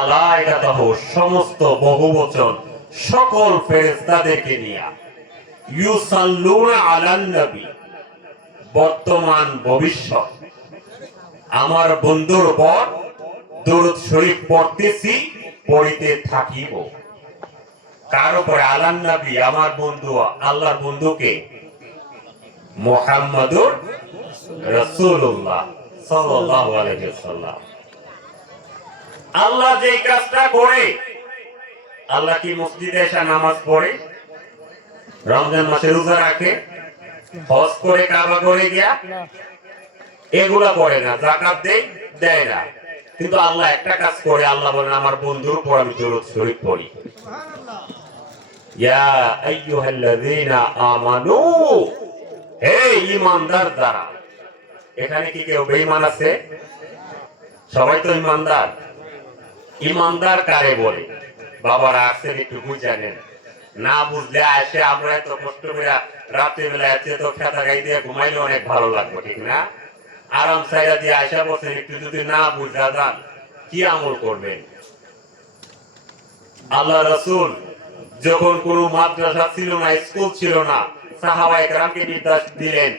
মালায়েকাতাহু সমস্ত বহুবচন সকল ফেরেশতাদেরকে নিয়ে ইউসাল্লুনা আলান নবী বর্তমান ভবিষ্যৎ আমার বন্ধুর পর দরুদ শরীফ পড়তেছি পড়িতে থাকিব। কার উপরে? আলান নবী, আমার বন্ধু, আল্লাহর বন্ধুকে মুহাম্মাদুর রাসূলুল্লাহ সাল্লাল্লাহু আলাইহি ওয়াসাল্লাম। আল্লাহ যে কাজটা করে, আল্লাহ কি মসজিদে এসে নামাজ পড়ে, রমজান মাসে রোজা রাখে, হজ করে, কাবা করে গিয়া এগুলা করে না, যাকাত দেয় না। কিন্তু আল্লাহ একটা কাজ করে, আল্লাহ বলেন আমার বন্ধুর উপর আমি দরুদ শরীফ পড়ি। ইয়া আইয়ুহাল্লাযীনা আমানু, হে ঈমানদার যারা। এখানে কি কেউ বেঈমান আছে? সবাই তো ঈমানদার। ঈমানদার কারে বলে? বাবারা আসছেন, একটু বুঝানেন। না বুঝলে আসে আমরা এত কষ্ট করে রাত্রি বেলা এত খেতা গাই দিয়ে ঘুমাইলে অনেক ভালো লাগবে, ঠিক না? আরাম সাইরা দিয়ে আসা বলছেন, একটু যদি না বুঝা যান কি আমল করবেন? আল্লাহ রাসূল যখন কোনো মাদ্রাসা ছিল না, স্কুল ছিল না, সাহাবায়ে কেরামকে নির্দেশ দিলেন,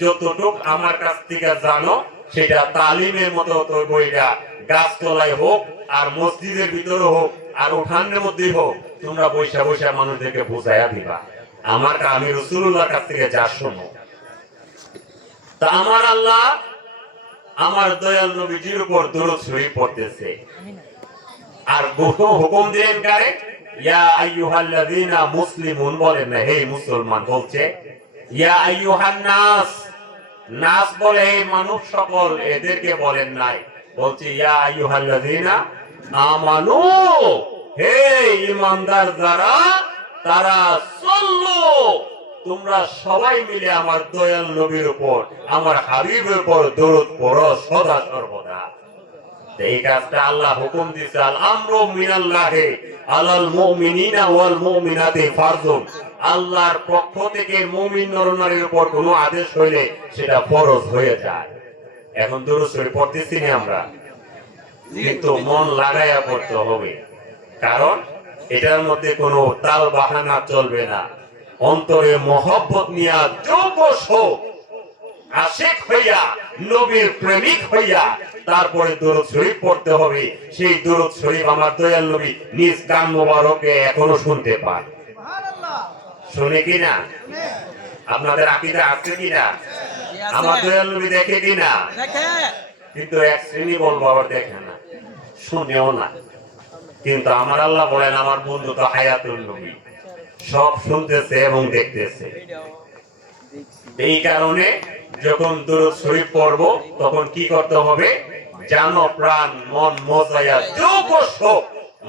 যতটুক আমার কাছ থেকে জানো সেটা তালিমের মতো তো বইটা গাছতলায় হোক আর মসজিদের ভিতরে হোক আর উঠানের মধ্যে হোক, তোমরা বৈশা বৈশা মানুষদেরকে বুঝাইয়া দিবা। আমি রাসূলুল্লাহর কাছ থেকে যা শোনো। তা আমার আল্লাহ আমার দয়াল নবীজির উপর দরুদ শরীফ পড়তেছে, আর হুকুম দিলেন কারে? ইয়া আইয়ুহাল্লাযীনা মুসলিমুন বলেন না, হে মুসলমান বলছে। ইয়া আইয়ুহান নাস, নাস বলে হে মানুষ সকল, এদেরকে বলেন নাই, বলছে ইয়া আইয়ুহাল্লাযীনা আমানু, হে ঈমানদার যারা তারা সাল্লু, তোমরা সবাই মিলে আমার দয়াল নবীর উপর, আমার হাবিবের উপর দরুদ পড়ো সদা সর্বদা। এই কাজটা আল্লাহ হুকুম দিয়েছে, আল আমরু মিনাল্লাহি আলাল মুমিনিনা ওয়াল মুমিনাতি ফারযুন। আল্লাহর পক্ষ থেকে মুমিন নরনারীর উপর কোনো আদেশ হইলে সেটা ফরজ হয়ে যায়। এখন দরুদ শরীফ পড়তেছি না আমরা, কিন্তু মন লাগাইয়া পড়তে হবে, কারণ এটার মধ্যে কোনো তাল বাহানা চলবে না। অন্তরে মহব্বত নিয়া যোগস আশিক হইয়া, নবীর প্রেমিক হইয়া তারপরে দরুদ শরীফ পড়তে হবে। সেই দরুদ শরীফ আমার দয়াল নবী নিজ কান মোবারকে এখনো শুনতে পান। শুনে কিনা? আপনাদের আকীদা আছে কিনা? আমার দয়াল নবী দেখে কিনা? কিন্তু এক শ্রেণী বলবো আবার দেখে না, শুনেও না। কিন্তু আমার আল্লাহ বলেন আমার বন্ধু তো হায়াতুল নবী, সব শুনতেছে এবং দেখতেছে। এই কারণে যখন দরুদ শরীফ পড়ব তখন কি করতে হবে? জানো প্রাণ মন মজায়া যোগস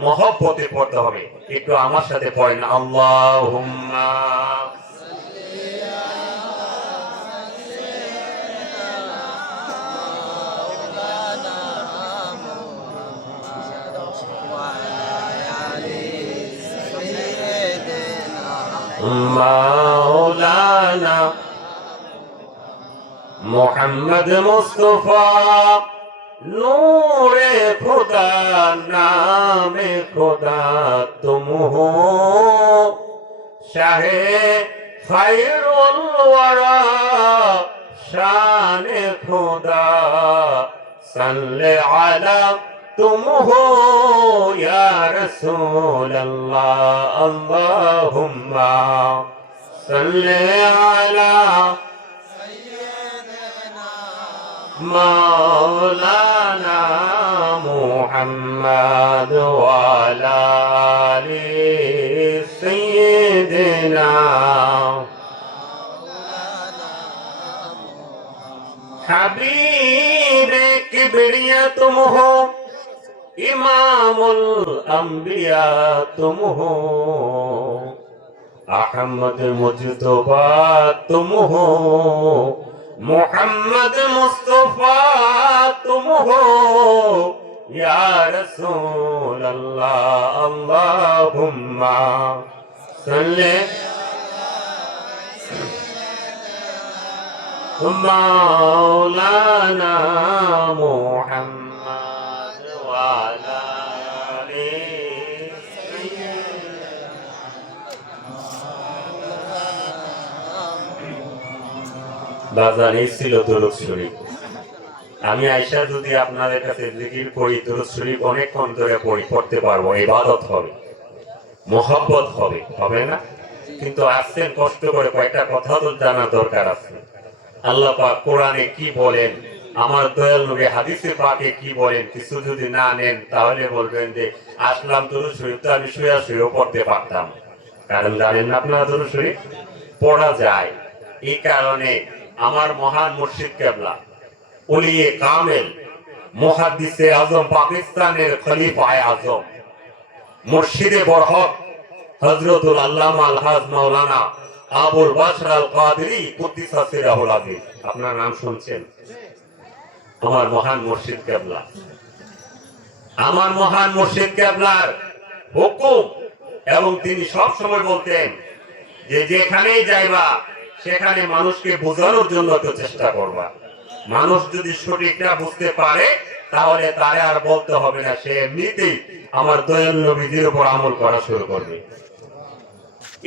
মহব্বতে পড়তে হবে। একটু আমার সাথে পড়েন, আল্লাহুম্মা মাওলানা মুহাম্মদ মুস্তাফা নূরে খুদা নামে খুদা তুম হো শাহে খায়রুল ওয়ারা শানে খুদা সাল্লে আলা तुम हो या रसूल अल्लाह अल्लाहुम्मा सल्ले अला मौलाना मुहम्मद व अला आलि सय्यिदिना हबीब किबरिया तुम हो इमामुल अंबिया तुम हो अहमद मुजतबा तुम हो मोहम्मद मुस्तफा तुम हो या रसूल अल्लाह अल्लाहुम्मा सल्ले मौलाना मुहम्मद वाला বাজার এই ছিল দরুদ শরীফ। আমি আয়সা যদি আপনাদের কাছে জিকির করি, দরুদ শরীফ অনেকক্ষণ ধরে পড়তে পারবো, ইবাদত হবে, মোহব্বত হবে, হবে না? কিন্তু আসছেন কষ্ট করে, কয়েকটা কথা তো জানা দরকার আছে। আল্লাহ পাক কোরআনে কি বলেন, আমার দয়াল নবী হাদিসে পাকে কি বলেন, কিছু যদি না নেন তাহলে বলবেন যে আসলাম দরুদ শরীফ তো আমি শুয়ে শুয়েও পড়তে পারতাম। কারণ জানেন না আপনারা দরুদ শরীফ পড়া যায়। এই কারণে আমার মহান মুর্শিদ কেবলা, ওলিয়ে কামেল, মুহাদ্দিসে আজম, পাকিস্তানের খলিফায়ে আজম, মুর্শিদে বরহক হযরতুল আল্লামা আলহাজ মাওলানা আবুল বাশর আল কাদেরী কুদ্দিসা সিরাহুল আযীম, আপনার নাম শুনছেন? আমার মহান মুর্শিদ কেবলা, আমার মহান মুর্শিদ কেবলার হুকুম, এবং তিনি সব সময় বলতেন যে যেখানেই যাইবা সেখানে মানুষকে বোঝানোর জন্য একটু চেষ্টা করবা। মানুষ যদি সঠিকটা বুঝতে পারে তাহলে তারে আর বলতে হবে না, সে এমনিতেই আমার দয়াল নবীজির উপর আমল করা শুরু করবে।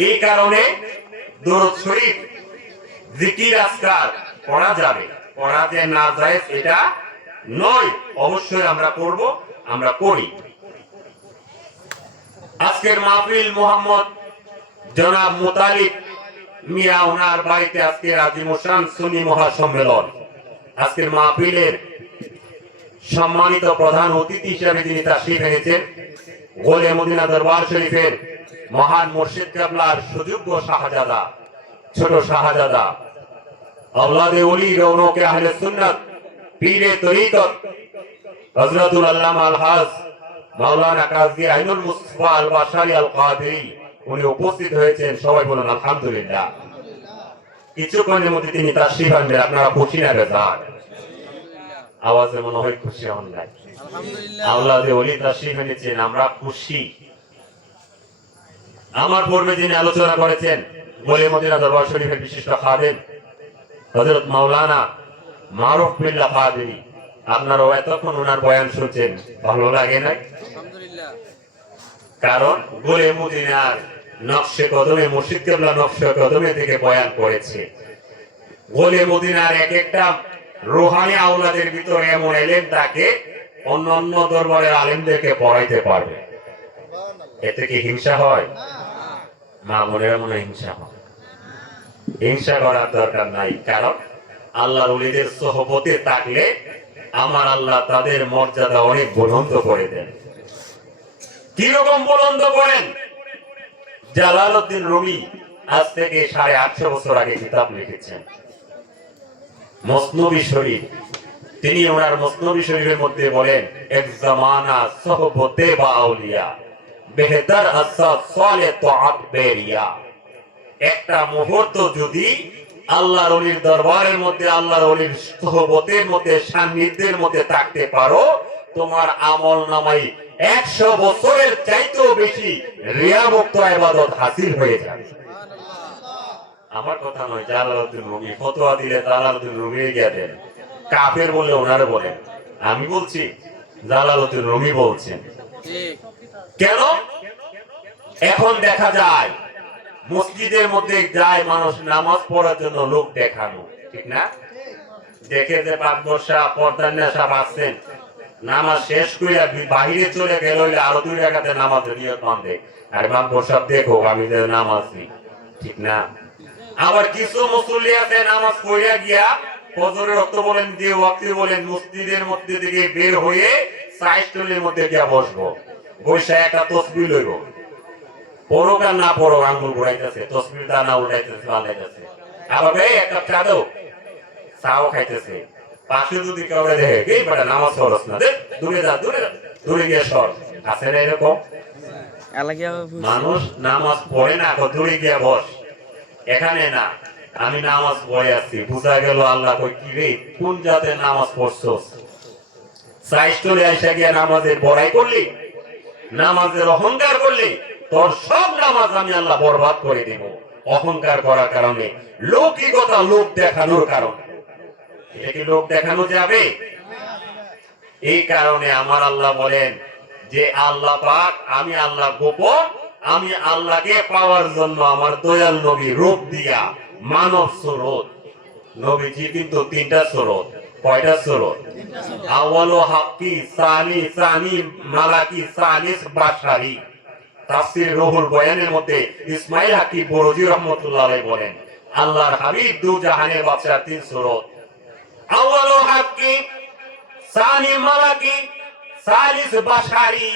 এই কারণে দরুদ শরীফ, জিকির, আজকার পড়া যাবে, পড়া যে না যায় এটা নয়, অবশ্যই আমরা করব, আমরা করি। আজকের মাহফিল মোহাম্মদ জনাব মুতালিব মিয়া, ওনার বাড়িতে আজকে আজিমুশান সুন্নি মহাসম্মেলন। আজকের মাহফিলের সম্মানিত প্রধান অতিথি হিসেবে তিনি তাশরীফ এনেছেন গোলে মদিনা দরবার শরীফের মহান মুর্শিদ কেবলার সুযোগ্য শাহজাদা, ছোট শাহজাদা, আওলাদে ওলি, রৌনকে আহলে সুন্নাত, পীরে তরিকত হযরতুল আল্লামা আলহাজ মাওলানা কাজী আইনুল মুস্তাফা আল বাশারি আল কাদেরী, উনি উপস্থিত হয়েছেন। সবাই বলুন আলহামদুলিল্লাহ। কিছুক্ষণের মধ্যে তিনি তাশরীফ আনবেন। আপনারা খুশি না বেজার? আওয়াজে মনে হয় খুশি হন নাই? আওলাদে ওলি তাশরীফ এনেছেন, আমরা খুশি। আমার পূর্বে যিনি আলোচনা করেছেন গোলে মদিনা দরবার শরীফের বিশিষ্ট খাদেম হযরত মাওলানা মারুফ বিল্লাহ কাদেরী, আপনারাও এতক্ষণ ওনার বয়ান শুনছেন, ভালো লাগে না? কারণ গোলে মদিনার নকশে কদমে, মুর্শিদ কেবলা নকশে কদমে থেকে বয়ান করেছে। গোলে মদিনার এক একটা রুহানি আওলাদের ভিতরে এমন এলেম তাকে অন্যান্য দরবারের আলেমদেরকে পড়াইতে পারবে। এতে কি হিংসা হয়? মা বোনেরা মনে হিংসা হয়? হিংসা করার দরকার নাই, কারণ আল্লাহর ওলিদের সোহবতে থাকলে আমার আল্লাহ তাদের মর্যাদা অনেক বুলন্দ করে দেন। কিরকম বুলন্দ করেন? জালালউদ্দিন রুমি আজ থেকে 850 বছর আগে কিতাব লিখেছেন মসনবী শরীফ। তিনি ওনার মসনবী শরীফের মধ্যে বলেন, এক জামানা সোহবতে বা আউলিয়া বেহতর আসাদ সালে তাআত বেরিয়া। একটা মুহূর্ত যদি আল্লাহর ওলির দরবারের মধ্যে, আল্লাহর ওলির সোহবতের মধ্যে, সান্নিধ্যের মধ্যে থাকতে পারো, তোমার আমল নামাই 100 বছরের চাইতেও বেশি রিয়া মুক্ত ইবাদত হাসিল হয়ে যাবে। আমার কথা নয়, জালালউদ্দিন রুমি ফতোয়া দিলে জালালউদ্দিন রুমি গিয়ে দেন, কাফের বলে ওনারে বলেন। আমি বলছি জালালউদ্দিন রুমি বলছেন। কেন? এখন দেখা যায় মসজিদের মধ্যে যায় মানুষ নামাজ পড়ার জন্য লোক দেখানো, ঠিক না? দেখে যে পাঁচবর্ষা পর্দান্না সাহেব আসছেন, নামাজ শেষ করে বাহিরে চলে গেল, আরো 2 টাকাতে নামাজের নিয়ত বাঁধে, আর পাঁচবর্ষা দেখো আমি যে নামাজ নেই, ঠিক না? আবার কিছু মুসল্লি আছে নামাজ পড়িয়া গিয়া ফজরের ওয়াক্ত বলেন, যে ওয়াক্তে বলেন, মসজিদের মধ্যে থেকে বের হয়ে সাইস্টলের মধ্যে গিয়া বসবো, বসে একটা তসবিহ লইব, পড়ুক আর না পড়ুক আঙ্গুল ঘুরাইতেছে, তসবির দানা উঠাইতেছে, পালাইতেছে। আবার এই একটা চা দাও, চাও খাইতেছে। পাশে যদি কাউরে দেখে, এই বেটা নামাজ পড়স না, দূরে যা, দূরে গিয়ে সর। আছে না এরকম মানুষ? নামাজ পড়ে না, দূরে গিয়া বস, এখানে না, আমি নামাজ পড়ে আছি। বুঝা গেল আল্লাহ কই, কি রে কোন জাতের নামাজ পড়ছস? সাইস্টলে আইসা গিয়া নামাজের বড়াই করলি, নামাজের অহংকার করলি, তোর সব নামাজ আমি আল্লাহ বরবাদ করে দিব। অহংকার করার কারণে, লৌকিকতা, লোক দেখানোর কারণে। এটা কি লোক দেখানো যাবে? এই কারণে আমার আল্লাহ বলেন যে আল্লাহ পাক, আমি আল্লাহ গোপন, আমি আল্লাহকে পাওয়ার জন্য আমার দয়াল নবী রূপ দিয়া মানব স্বরূপ নবীজি কিন্তু তিনটা সুরত। কয়টা সুরত? আউয়ালু হাক্কি, সানি সানি মালাকি, সালিস বাশারি। তাফসীর রুহুল বয়ানের মধ্যে ইসমাইল হাক্কি বরজি রাহমাতুল্লাহ আলাইহি বলেন, আল্লাহর হাবিব দু জাহানের বাদশা তিন সুরত। আউয়ালু হাক্কি, সানি মালাকি, সালিস বাশারি।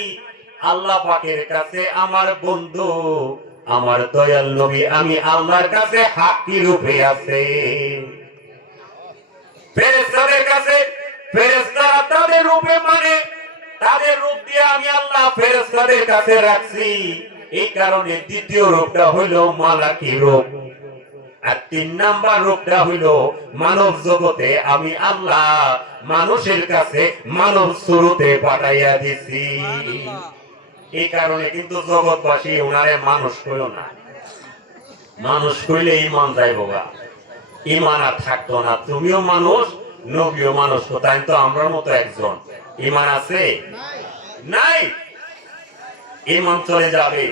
আল্লাহ পাকের কাছে আমার বন্ধু, আমার দয়াল নবী আমি আল্লাহর কাছে হাক্কি রূপে আছে। ফেরেশতাদের কাছে ফেরেশতারা তাদের রূপে মানে, তাদের রূপ দিয়ে আমি আল্লাহ ফেরেশতাদের কাছে রাখছি। এই কারণে দ্বিতীয় রূপটা হইল মালাকি রূপ, আর ৩ নাম্বার রূপটা হইল মানব জগতে আমি আল্লাহ মানুষের কাছে মানব স্বরূপে পাঠাইয়া দিছি। এই কারণে কিন্তু জগৎবাসী ওনারে মানুষ কইল না। মানুষ কইলে ইমান যাইব গা, ইমান আর থাকতো না। তুমিও মানুষ, নবীও মানুষ, তাই তো আমরার মতো একজন। ইমান আছে নাই, ইমান চলে যাবে।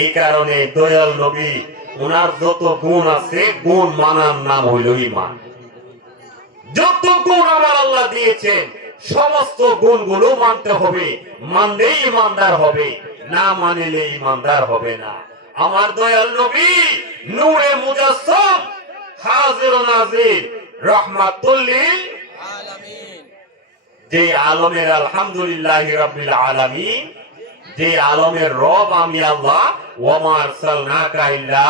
এই কারণে দয়াল নবী ওনার যত গুণ আছে, গুণ মানার নাম হইল ইমান। যত গুণ আমার আল্লাহ দিয়েছেন সমস্ত গুণগুলো মানতে হবে, মানলেই ইমানদার হবে, না মানিলে ইমানদার হবে না। আমার দয়াল নবী নূরে মুজাসসাম, হাজির ও নাজির, রাহমাতুল লিল আলামিন। যে আলমের আলহামদুলিল্লাহি রাব্বিল আলামিন, যে আলমের রব আমি আল্লাহ, ওয়া মা আরসালনাকা ইল্লা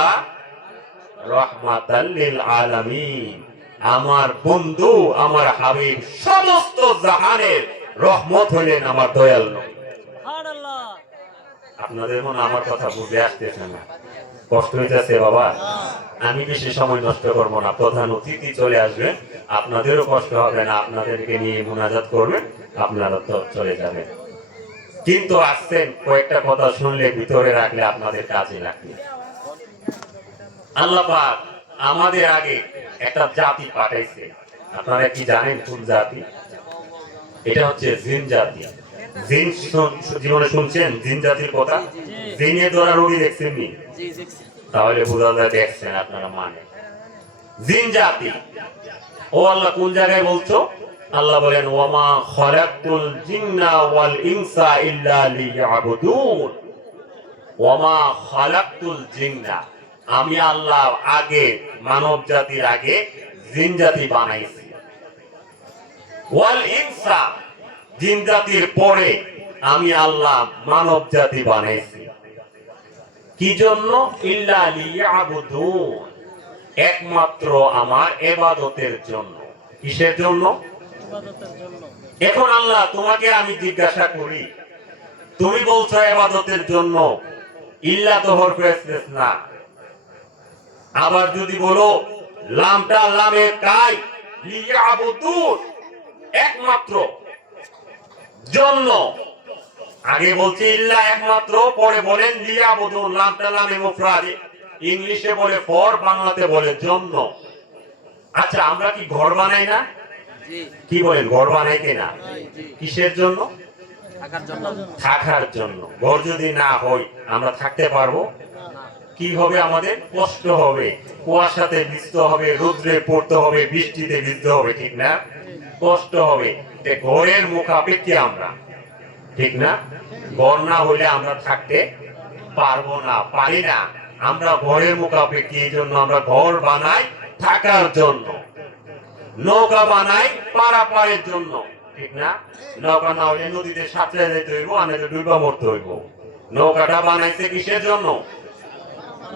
রাহমাতাল লিল আলামিন। আমার বন্ধু, আমার হাবিব সমস্ত জাহানের রহমত হলেন আমার দয়াল নবী। সুবহানাল্লাহ। আপনাদের মনে আমার কথা বুঝে আসতেছে না? কষ্ট হইতেছে বাবা? আমি বেশি সময় নষ্ট করবো না, প্রধান অতিথি চলে আসবেন, আপনাদেরও কষ্ট হবে না, আপনাদেরকে নিয়ে মুনাজাত করবেন, আপনারা তো চলে যাবেন। কিন্তু আসছেন, কয়েকটা কথা শুনলে ভিতরে রাখলে আপনাদের কাজে লাগবে। আল্লাহ পাক আমাদের আগে একটা জাতি পাঠাইছে। আপনারা কি জানেন কোন জাতি? এটা হচ্ছে জিন জাতি। জিন জীবনে শুনছেন জিন জাতির কথা? জিনে ধরা রোগী দেখছেন নি? তাহলে বোঝা যায় দেখছেন আপনারা। মানে জিন জাতি, ও আল্লাহ কোন জায়গায় বলছো? আল্লাহ বলেন, ওয়ামা খালাকতুল জিন্না ওয়াল ইনসা ইল্লা লিয়াবুদুন। ওয়ামা খালাকতুল জিন্না, আমি আল্লাহ আগে মানব জাতির আগে জিন জাতি বানাইছি। ওয়াল ইনসা, জিন জাতির পরে আমি আল্লাহ মানব জাতি বানাইছি। কি জন্য? ইল্লা লিয়াবুদুন, একমাত্র আমার ইবাদতের জন্য। কিসের জন্য? ইবাদতের জন্য। এখন আল্লাহ তোমাকে আমি জিজ্ঞাসা করি, তুমি বলছো ইবাদতের জন্য, ইল্লা তো হরফে ইসতিসনা। আবার যদি বলো লামটা লামে কাই, লিয়াবুদুন, একমাত্র জন্য। আগে বলছি ইল্লা একমাত্র, পরে বলেন লিয়াবুদুন, লামটা লামে মুফরাদ। ইংলিশে বলে ফর, বাংলাতে বলে জন্য। আচ্ছা, আমরা কি ঘর বানাই না? কি বলেন, ঘর বানাই কিনা? কিসের জন্য? থাকার জন্য। ঘর যদি না হয় আমরা থাকতে পারবো? কি হবে? আমাদের কষ্ট হবে, কুয়াশাতে ভিজতে হবে, রোদ্রে পড়তে হবে, বৃষ্টিতে ভিজতে হবে, ঠিক না? কষ্ট হবে। ঘরের মুখাপেক্ষী আমরা, ঠিক না? ঘর না হলে আমরা থাকতে পারবো না, পারি না। আমরা ঘরের মুখাপেক্ষী, এই জন্য আমরা ঘর বানাই থাকার জন্য, নৌকা বানাই পারাপারের জন্য, ঠিক না? নৌকা না হলে নদীতে সাঁতরে যেতে হইব, আনাতে ডুবা মরতে হইব। নৌকাটা বানাইছে কিসের জন্য?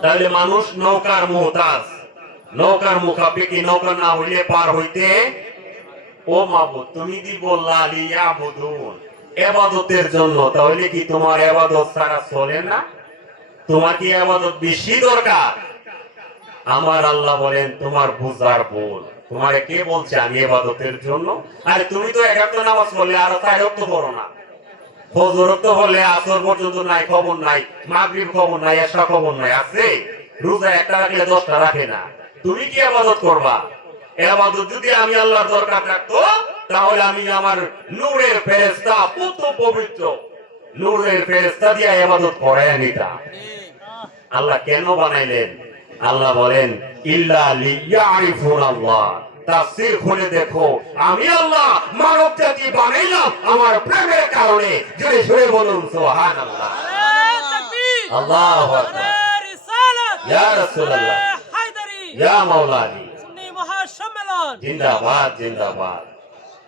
তাহলে মানুষ নৌকার মুহতাজ, নৌকার মুখাপেক্ষী। নৌকা না হইলে পার হইতে। ও মাবুদ, তুমি দি বললা লিয়াবুদুন, ইবাদতের জন্য। তাহলে কি তোমার ইবাদত ছাড়া চলে না? তোমার কি ইবাদত বেশি দরকার? আমার আল্লাহ বলেন, তোমার বুঝার ভুল। তোমারে কে বলছে আমি ইবাদতের জন্য? আরে তুমি তো এক একটা নামাজ পড়লে আর তাইও তো পড়ো না। ফজর তো হলে আসর পর্যন্ত নাই খবর নাই, মাগরিব খবর নাই, এশা খবর নাই। আছে রোজা একটা রাখলে 10টা রাখে না। তুমি কি ইবাদত করবা? ইবাদত যদি আমি আল্লাহর দরকার থাকতো, তাহলে আমি আমার নূরের ফেরেশতা, পুত পবিত্র নূরের ফেরেশতা দিয়ে ইবাদত করায় নিতাম। আল্লাহ কেন বানাইলেন? আল্লাহ বলেন ইল্লা লিয়ারিফুনাল্লাহ, তাফসীর খুলে দেখো, আমি আল্লাহ মানব জাতি বানাইলাম আমার প্রেমের কারণে। জোরে জোরে বলুন সুবহানাল্লাহ। আল্লাহু আকবার। ইয়া রাসূলুল্লাহ, ইয়া মাওলানা, সুন্নি মহাসম্মেলন জিন্দাবাদ জিন্দাবাদ।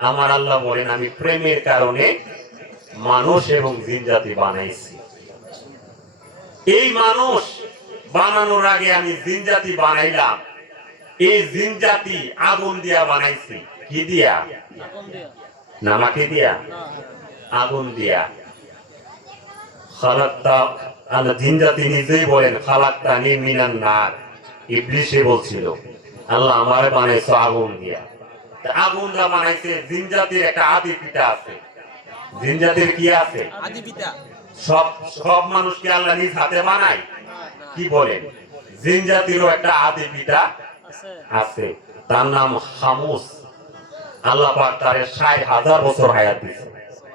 আমার আল্লাহ বলেন আমি প্রেমের কারণে মানুষ এবং জিন জাতি বানাইছি। এই মানুষ বানানোর আগে আমি জিন জাতি বানাইলাম। এই জিন জাতি আগুন দিয়া বানাইছি। কি দিয়া? না মাটি দিয়া, আগুন দিয়া। খালাক্তা, আল্লাহ জিন জাতি নিজেই বলেন খালাক্তানি মিনান নার। ইবলিসে বলছিল আল্লাহ আমারে বানাইছো আগুন দিয়া। আগুন দিয়া বানাইছে। জিন জাতির একটা আদি পিতা আছে। জিন জাতির কি আছে? আদি পিতা। সব মানুষকে আল্লাহ নিজ হাতে বানায়? কি বলেন? জিন জাতিরও একটা আদি পিতা আছে, তার নাম খামুস। আল্লাহ পাক তারে ৬০,০০০ বছর হায়াত দিয়েছে।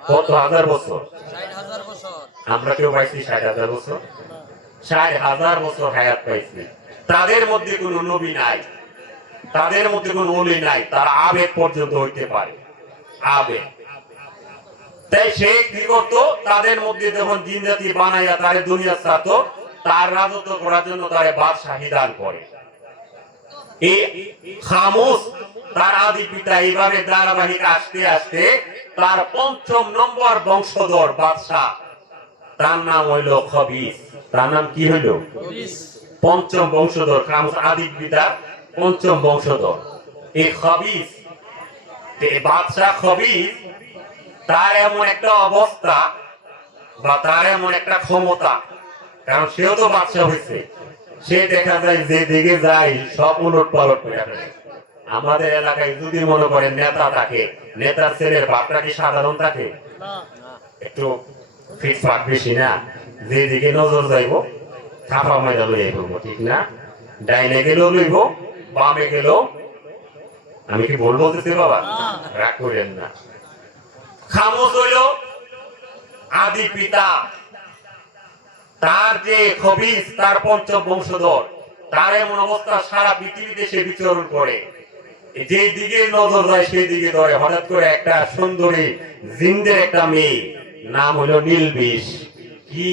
কত হাজার বছর? ৬০,০০০ বছর। আমরা কেউ পাইছি ৬০,০০০ বছর? ৬০,০০০ বছর হায়াত পাইছি। তাদের মধ্যে কোনো নবী নাই, তাদের মধ্যে কোনো ওলি নাই, তারা আবেগ পর্যন্ত হইতে পারে। আবেগ। তাই সে কি করতো? তাদের মধ্যে যখন জিন জাতি বানাইয়া তারে দুনিয়া ছাড়তো, তার রাজত্ব করার জন্য তারে বাদশাহী দান করে। এই খামুস তার আদি পিতা এইভাবে ধারাবাহিক আসতে আসতে তার ৫ম নম্বর বংশধর বাদশাহ, তার নাম হইল খবিস। তার নাম কি হইল? ৫ম বংশধর। খামুস আদি পিতার ৫ম বংশধর এই খবিস। বাদশাহ খবিস তার এমন একটা অবস্থা বা তার এমন একটা ক্ষমতা, কারণ সেও তো বাদশাহ হয়েছে, সে দেখা যায় যে দিকে যায় সব উলট পালট করে ফেলে। আমাদের এলাকায় যদি মনে করেন নেতা থাকে, নেতার ছেলের বাপটা কি সাধারণ থাকে? একটু ফিটফাট বেশি না? যে দিকে নজর যাইব থাপা মাইরা লই আইব, ঠিক না? ডাইনে গেলেও লইব, বামে গেলেও। আমি কি ভুল বলতেছি বাবা? রাগ করেন না। খামোশ হইল আদি পিতা। তার যে খবিস, তার ৫ম বংশধর, তার এমন অবস্থা সারা পৃথিবীতে সে বিচরণ করে, যে দিকে নজর যায় সেই দিকে ধরে। হঠাৎ করে একটা সুন্দরী জিন্দের একটা মেয়ে, নাম হলো নীলবিষ। কি?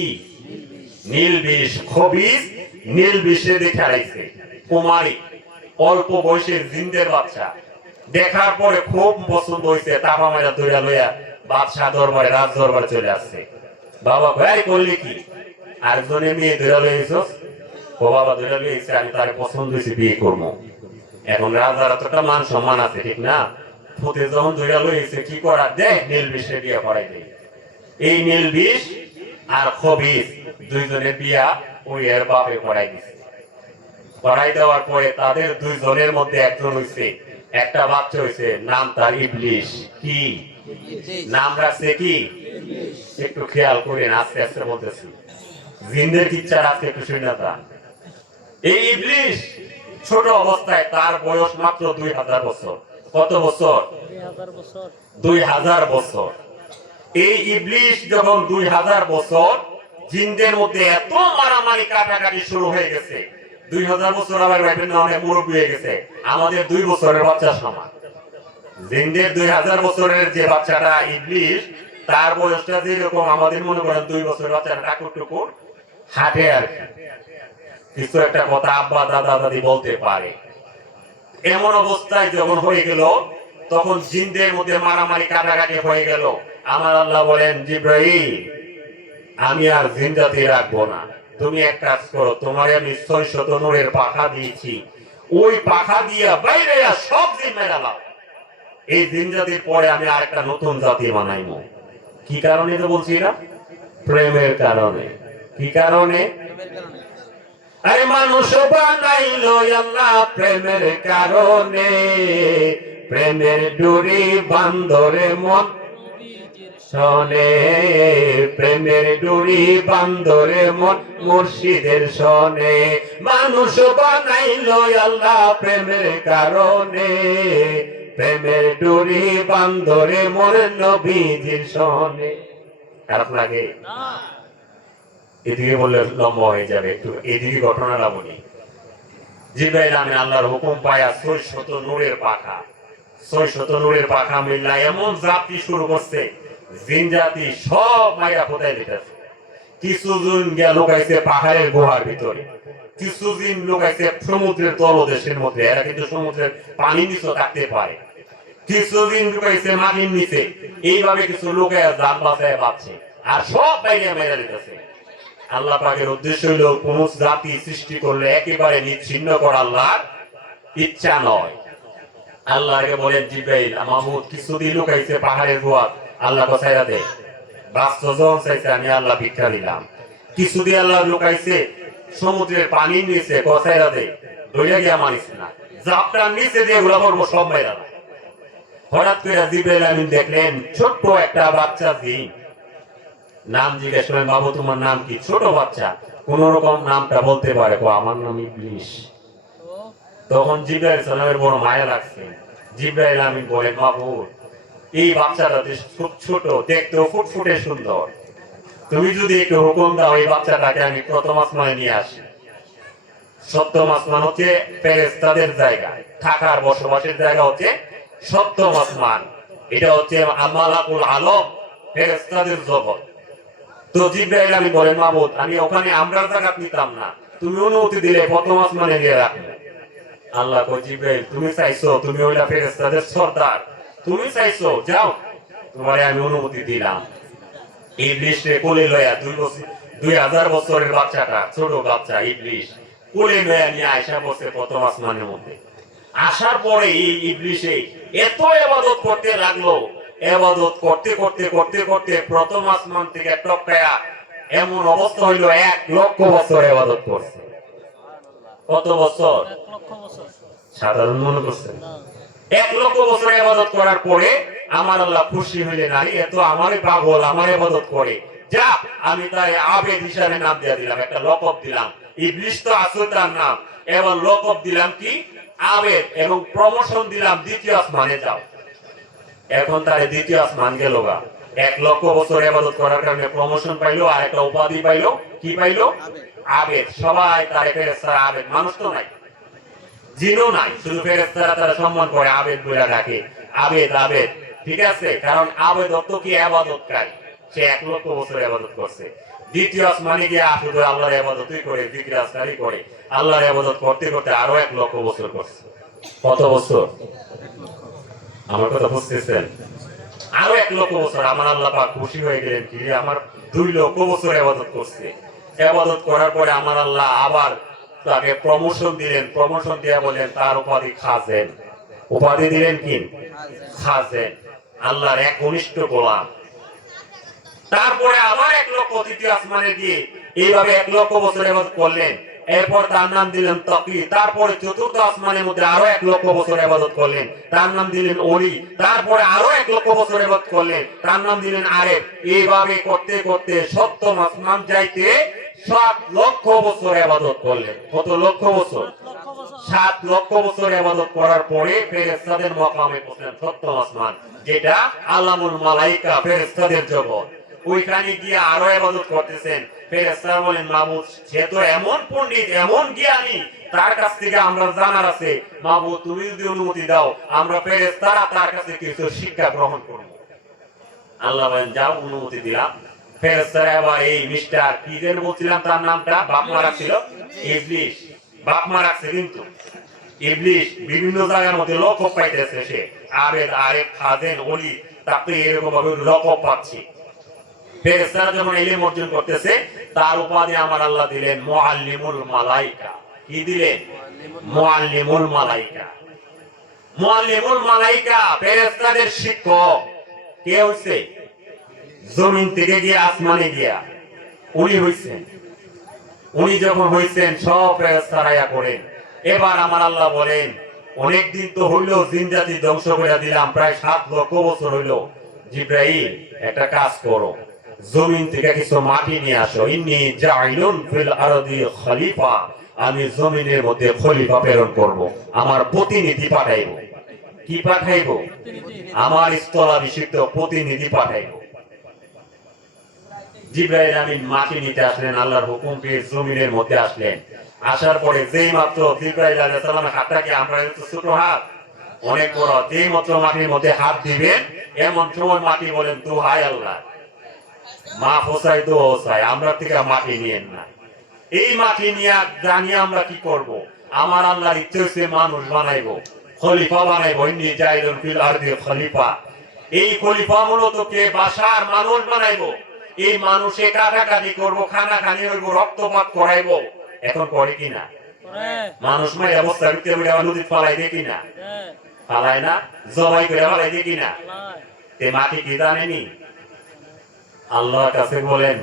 নীলবিষ। খবিস নীলবিষে দেখে আইছে, কুমারী, অল্প বয়সের জিন্দের বাচ্চা। দেখার পরে খুব পছন্দ হয়েছে, তাপা মাইরা ধইরা লইয়া বাদশাহ দরবারে, রাজ দরবারে চলে আসছে। বাবা ভাই করলি কি? আরেকজনের মেয়ে ধইরা লইছ? ও বাবা ধইরা লইছে, আমি তারে পছন্দ হয়েছে, বিয়ে করবো। এখন রাজার তো একটা মান সম্মান আছে, ঠিক না? ফুতে যখন ধইরা লইছে, কি করা? দেখ নীলবিষে বিয়ে করাই দেয়। এই নীলবিষ আর খবিস দুইজনের বিয়া ওই এর বাপে করাই দিছে। করাই দেওয়ার পরে তাদের দুইজনের মধ্যে একজন হইছে, একটা বাচ্চা হইছে, নাম তার ইবলিশ। কি নাম রাখছে? কি? একটু খেয়াল করেন, আস্তে আস্তে বলতেছি, জিন্দের কিচ্ছার আজকে একটু শুনে যান। এই ইবলিশ ছোট অবস্থায়, তার বয়স মাত্র ২০০০ বছর। কত বছর? ২০০০ বছর। এই ইবলিশ যখন ২০০০ বছর, জিনদের মধ্যে এত মারামারি কাটাকাটি শুরু হয়ে গেছে। ২০০০ বছর আবার ভাইবেন না অনেক মুরব্বী হয়ে গেছে, আমাদের ২ বছরের বাচ্চা সমান। জিনদের ২০০০ বছরের যে বাচ্চাটা ইবলিশ, তার বয়সটা যেরকম আমাদের মনে করেন ২ বছরের বাচ্চাটা টাকুর টুকুর হাঁটে আর কিছু একটা কথা আব্বা দাদা দাদি বলতে পারে। এমন অবস্থায় যখন হয়ে গেল, তখন জিনদের মধ্যে মারামারি কাটাকাটি হয়ে গেল। আমার আল্লাহ বলেন, জিব্রাইল আমি আর জিন জাতি রাখবো না, তুমি এক কাজ করো, তোমার আমি ৬০০ নূরের পাখা দিয়েছি, ওই পাখা দিয়া বাইরে সব জিন মেরা দাও। এই জিন জাতির পরে আমি আরেকটা নতুন জাতি বানাইবো। কি কারণে তো বলছি না? প্রেমের কারণে। কি কারণে? আরে মানুষ বানাইলো আল্লাহ প্রেমের কারণে, প্রেমের ডুরি বান্দরে মন শোনে, প্রেমের ডুরি বান্দরে মন মুর্শিদের শোনে। মানুষ বানাইলো আল্লাহ প্রেমের কারণে, প্রেমের ডুরি বান্দরে মন নবীজির শোনে। খারাপ লাগে? এদিকে বললে লম্বা হয়ে যাবে, একটু এদিকে ঘটনাটা বলি। জিবরাইল আমিন আল্লাহর হুকুম পায়া 600 নূরের পাখা, 600 নূরের পাখা মিল্লা এমন জাতি শুরু করছে, জিন জাতি সব মাইরা কোথায় দিতেছে। কিছু জিন গিয়া লুকাইছে পাহাড়ের গুহার ভিতরে, কিছু জিন লুকাইছে সমুদ্রের তলদেশের মধ্যে, এরা কিন্তু সমুদ্রের পানি নিচে থাকতে পারে। কিছু জিন লুকাইছে মাটির নিচে, এইভাবে কিছু লুকাইয়া জান বাঁচায় পাচ্ছে, আর সব বাইরে মেরে দিতেছে। আল্লাহ পাকের উদ্দেশ্য হইল কোন জাতি সৃষ্টি করলে একেবারে নিচ্ছিন্ন করা আল্লাহর ইচ্ছা নয়। আল্লাহকে বলেন জিবরাইল মাহমুদ কিছুদিন লুকাইছে পাহাড়ের গুহা, আল্লাহ বাঁচাইয়া দে। বাস্তজন চাইছে আমি আল্লাহ ভিক্ষা দিলাম। কিছুদিন আল্লাহ লুকাইছে সমুদ্রের পানির নিচে, বাঁচাইয়া দে। ধরে গিয়া মানিস না, জাপটার নিচে দিয়ে গুলা করবো সব মেয়েরা। হঠাৎ করে জিবরাইল আমিন দেখলেন ছোট্ট একটা বাচ্চা জিন, নাম জিজ্ঞেস করেন বাবু তোমার নাম কি? ছোট বাচ্চা কোন রকম নামটা বলতে পারে, আমার নাম ইবলিস। তখন জিবরাইল সালামের বড় মায়া লাগছে। জিবরাইল আমিন বলেন বাবু এই বাচ্চাটা খুব ছোট, দেখতেও ফুটফুটে সুন্দর, তুমি যদি একটু হুকুম দাও এই বাচ্চাটাকে আমি প্রথম আসমানে নিয়ে আসি। সপ্তম আসমান হচ্ছে ফেরেশতাদের জায়গা, থাকার বসবাসের জায়গা হচ্ছে সপ্তম আসমান। এটা হচ্ছে আমালাকুল আলম, ফেরেশতাদের জগৎ। তো জিবরাইল আমি বলেন মাহমুদ আমি ওখানে আমরা জায়গা নিতাম না, তুমি অনুমতি দিলে প্রথম আসমানে নিয়ে রাখবে। আল্লাহ কই জিবরাইল তুমি চাইছো, তুমি ওইটা ফেরেশতাদের সর্দার, তুমি চাইছো যাও, তোমারে আমি অনুমতি দিলাম। ইবলিশকে কোলে লয়া 2000 বছরের বাচ্চাটা, ছোট বাচ্চা ইবলিশ কোলে লয়া নিয়ে আয়েশা বসে প্রথম আসমানের মধ্যে। আসার পরে এই ইবলিশে এত ইবাদত করতে লাগলো, ইবাদত করতে করতে করতে করতে প্রথম আসমান থেকে টপকায়া এমন অবস্থা হইল 1 লক্ষ বছর ইবাদত করছে। কত বছর? 1 লক্ষ বছর। সাধারণ মনে করছেন? 1 লক্ষ বছর ইবাদত করার পরে আমার আল্লাহ খুশি হইলেন, আরে এত আমারই পাগল, আমার ইবাদত করে, যা আমি তাই আবেদ হিসাবে নাম দিয়ে দিলাম, একটা লকব দিলাম। ইবলিশ তো আসল তার নাম, এবার লকব দিলাম কি আবেদ, এবং প্রমোশন দিলাম দ্বিতীয় আসমানে যাও। এখন তার দ্বিতীয় আসমান গেল গা। 1 লক্ষ বছর ইবাদত করার কারণে প্রমোশন পাইলো, আর একটা উপাধি পাইলো, কি পাইলো? আবেদ। সবাই তারে ফেরেশতারা আবেদ, মানুষ তো নাই, জিনও নাই, শুধু ফেরেশতারা তারা সম্মান করে আবেদ বলে ডাকে, আবেদ আবেদ। ঠিক আছে, কারণ আবেদ অর্থ কি ইবাদতকারী, সে 1 লক্ষ বছর ইবাদত করছে। দ্বিতীয় আসমানে গিয়ে শুধু আল্লাহর ইবাদতই করে, জিকির আজকারই করে, আল্লাহর ইবাদত করতে করতে আরো 1 লক্ষ বছর করছে। কত বছর? আমার কথা বুঝতেছেন? আরো 1 লক্ষ বছর। আমার আল্লাহ পাক খুশি হয়ে গেলেন, কি আমার 2 লক্ষ বছর ইবাদত করছে। ইবাদত করার পরে আমার আল্লাহ আবার তাকে প্রমোশন দিলেন, প্রমোশন দিয়ে বলেন তার উপাধি খাজেন। উপাধি দিলেন কি? খাজেন, আল্লাহর একনিষ্ঠ গোলাম। তারপরে আবার 1 লক্ষ তৃতীয় আসমানে দিয়ে এইভাবে 1 লক্ষ বছর ইবাদত করলেন। এরপর তার নাম দিলেন তাকি। তারপরে চতুর্থ আসমানের মধ্যে আরো 1 লক্ষ বছর ইবাদত করলেন, তার নাম দিলেন ওলি। তারপরে আরো 1 লক্ষ বছর ইবাদত করলেন, তার নাম দিলেন আরেফ। এইভাবে করতে করতে সপ্তম আসমান যাইতে 7 লক্ষ বছর ইবাদত করলেন। কত লক্ষ বছর? 7 লক্ষ বছর ইবাদত করার পরে ফেরেশতাদের মাকামে পৌঁছলেন, সপ্তম আসমান, যেটা আলামুল মালাইকা, ফেরেশতাদের জগৎ। ওইখানে গিয়ে আরো ইবাদত করতেছেন। ফেরেশতারা বলেন মাহমুদ সে তো এমন পণ্ডিত, এমন জ্ঞানী, তার কাছ থেকে আমরা জানার আছে, মাহমুদ তুমি যদি অনুমতি দাও আমরা ফেরেশতারা তার কাছে কিছু শিক্ষা গ্রহণ করব। আল্লাহ বলেন যাও, অনুমতি দিলাম। ফেরেশতারা এবার এই মিস্টার কি যেন বলছিলাম তার নামটা, বাপ মারা ছিল ইবলিশ, বাপ মারা রাখছে, কিন্তু ইবলিশ বিভিন্ন জায়গার মধ্যে লকব পাইতেছে, সে আবেদ আরেফ খাজেন ওলি, তাকে এরকম ভাবে লকব পাচ্ছে। ফেরেশতারা যখন ইলম অর্জন করতেছে তার উপাধি আমার আল্লাহ দিলেন মুআল্লিমুল মালাইকা। কি দিলেন? মুআল্লিমুল মালাইকা। মুআল্লিমুল মালাইকা ফেরেশতাদের শিক্ষক। কে হইছে? জমিন থেকে গিয়ে আসমানে গিয়া উনি হইছেন। উনি যখন হইছেন সব ফেরেশতারা ইয়া করেন। এবার আমার আল্লাহ বলেন অনেকদিন তো হইল জিন জাতি ধ্বংস করে দিলাম, প্রায় 7 লক্ষ বছর হইল। জিবরাইল একটা কাজ করো, জমিন থেকে কিছু মাটি নিয়ে আসো। ইন্নী জাইলুন ফিল আরদি খলিফা, আমি জমিনের মধ্যে খলিফা প্রেরণ করব, আমার প্রতিনিধি পাঠাইব। কি পাঠাইব? আমার স্থলাভিষিক্ত প্রতিনিধি পাঠাইব। জিবরাইল আমিন মাটি নিতে আসলেন, আল্লাহর হুকুম পেয়ে জমিনের মধ্যে আসলেন। আসার পরে যেই মাত্র জিব্রাইল আলাইহিস সালামের হাতটাকে আমরা তো ছোট হাত অনেক বড়, যেই মাত্র মাটির মধ্যে হাত দিবেন এমন সময় মাটি বলেন দোহাই আল্লাহ মা ফসাই দো ওসাই আমরা থেকে মাটি নিয়েন না। এই মাটি নিয়ে জানি আমরা কি করব? আমার আল্লাহর ইচ্ছে হচ্ছে মানুষ বানাইবো, খলিফা বানাইবো, ইন্নী জাইলুন ফিল আরদি খলিফা। এই খলিফা মূলত কে? বাশার মানুষ বানাইবো। এই মানুষে কাটাকাটি করবো, খানা খানি হইব, রক্তপাত করাইবো। এখন করে কিনা? মানুষ মাই অবস্থা ভিতরে নদী ফালাই দিয়ে কিনা? ফালায় না? জবাই করে ফালাই দিয়ে কিনা? তে মাটি কি জানেনি? আল্লাহর কাছে বলেন,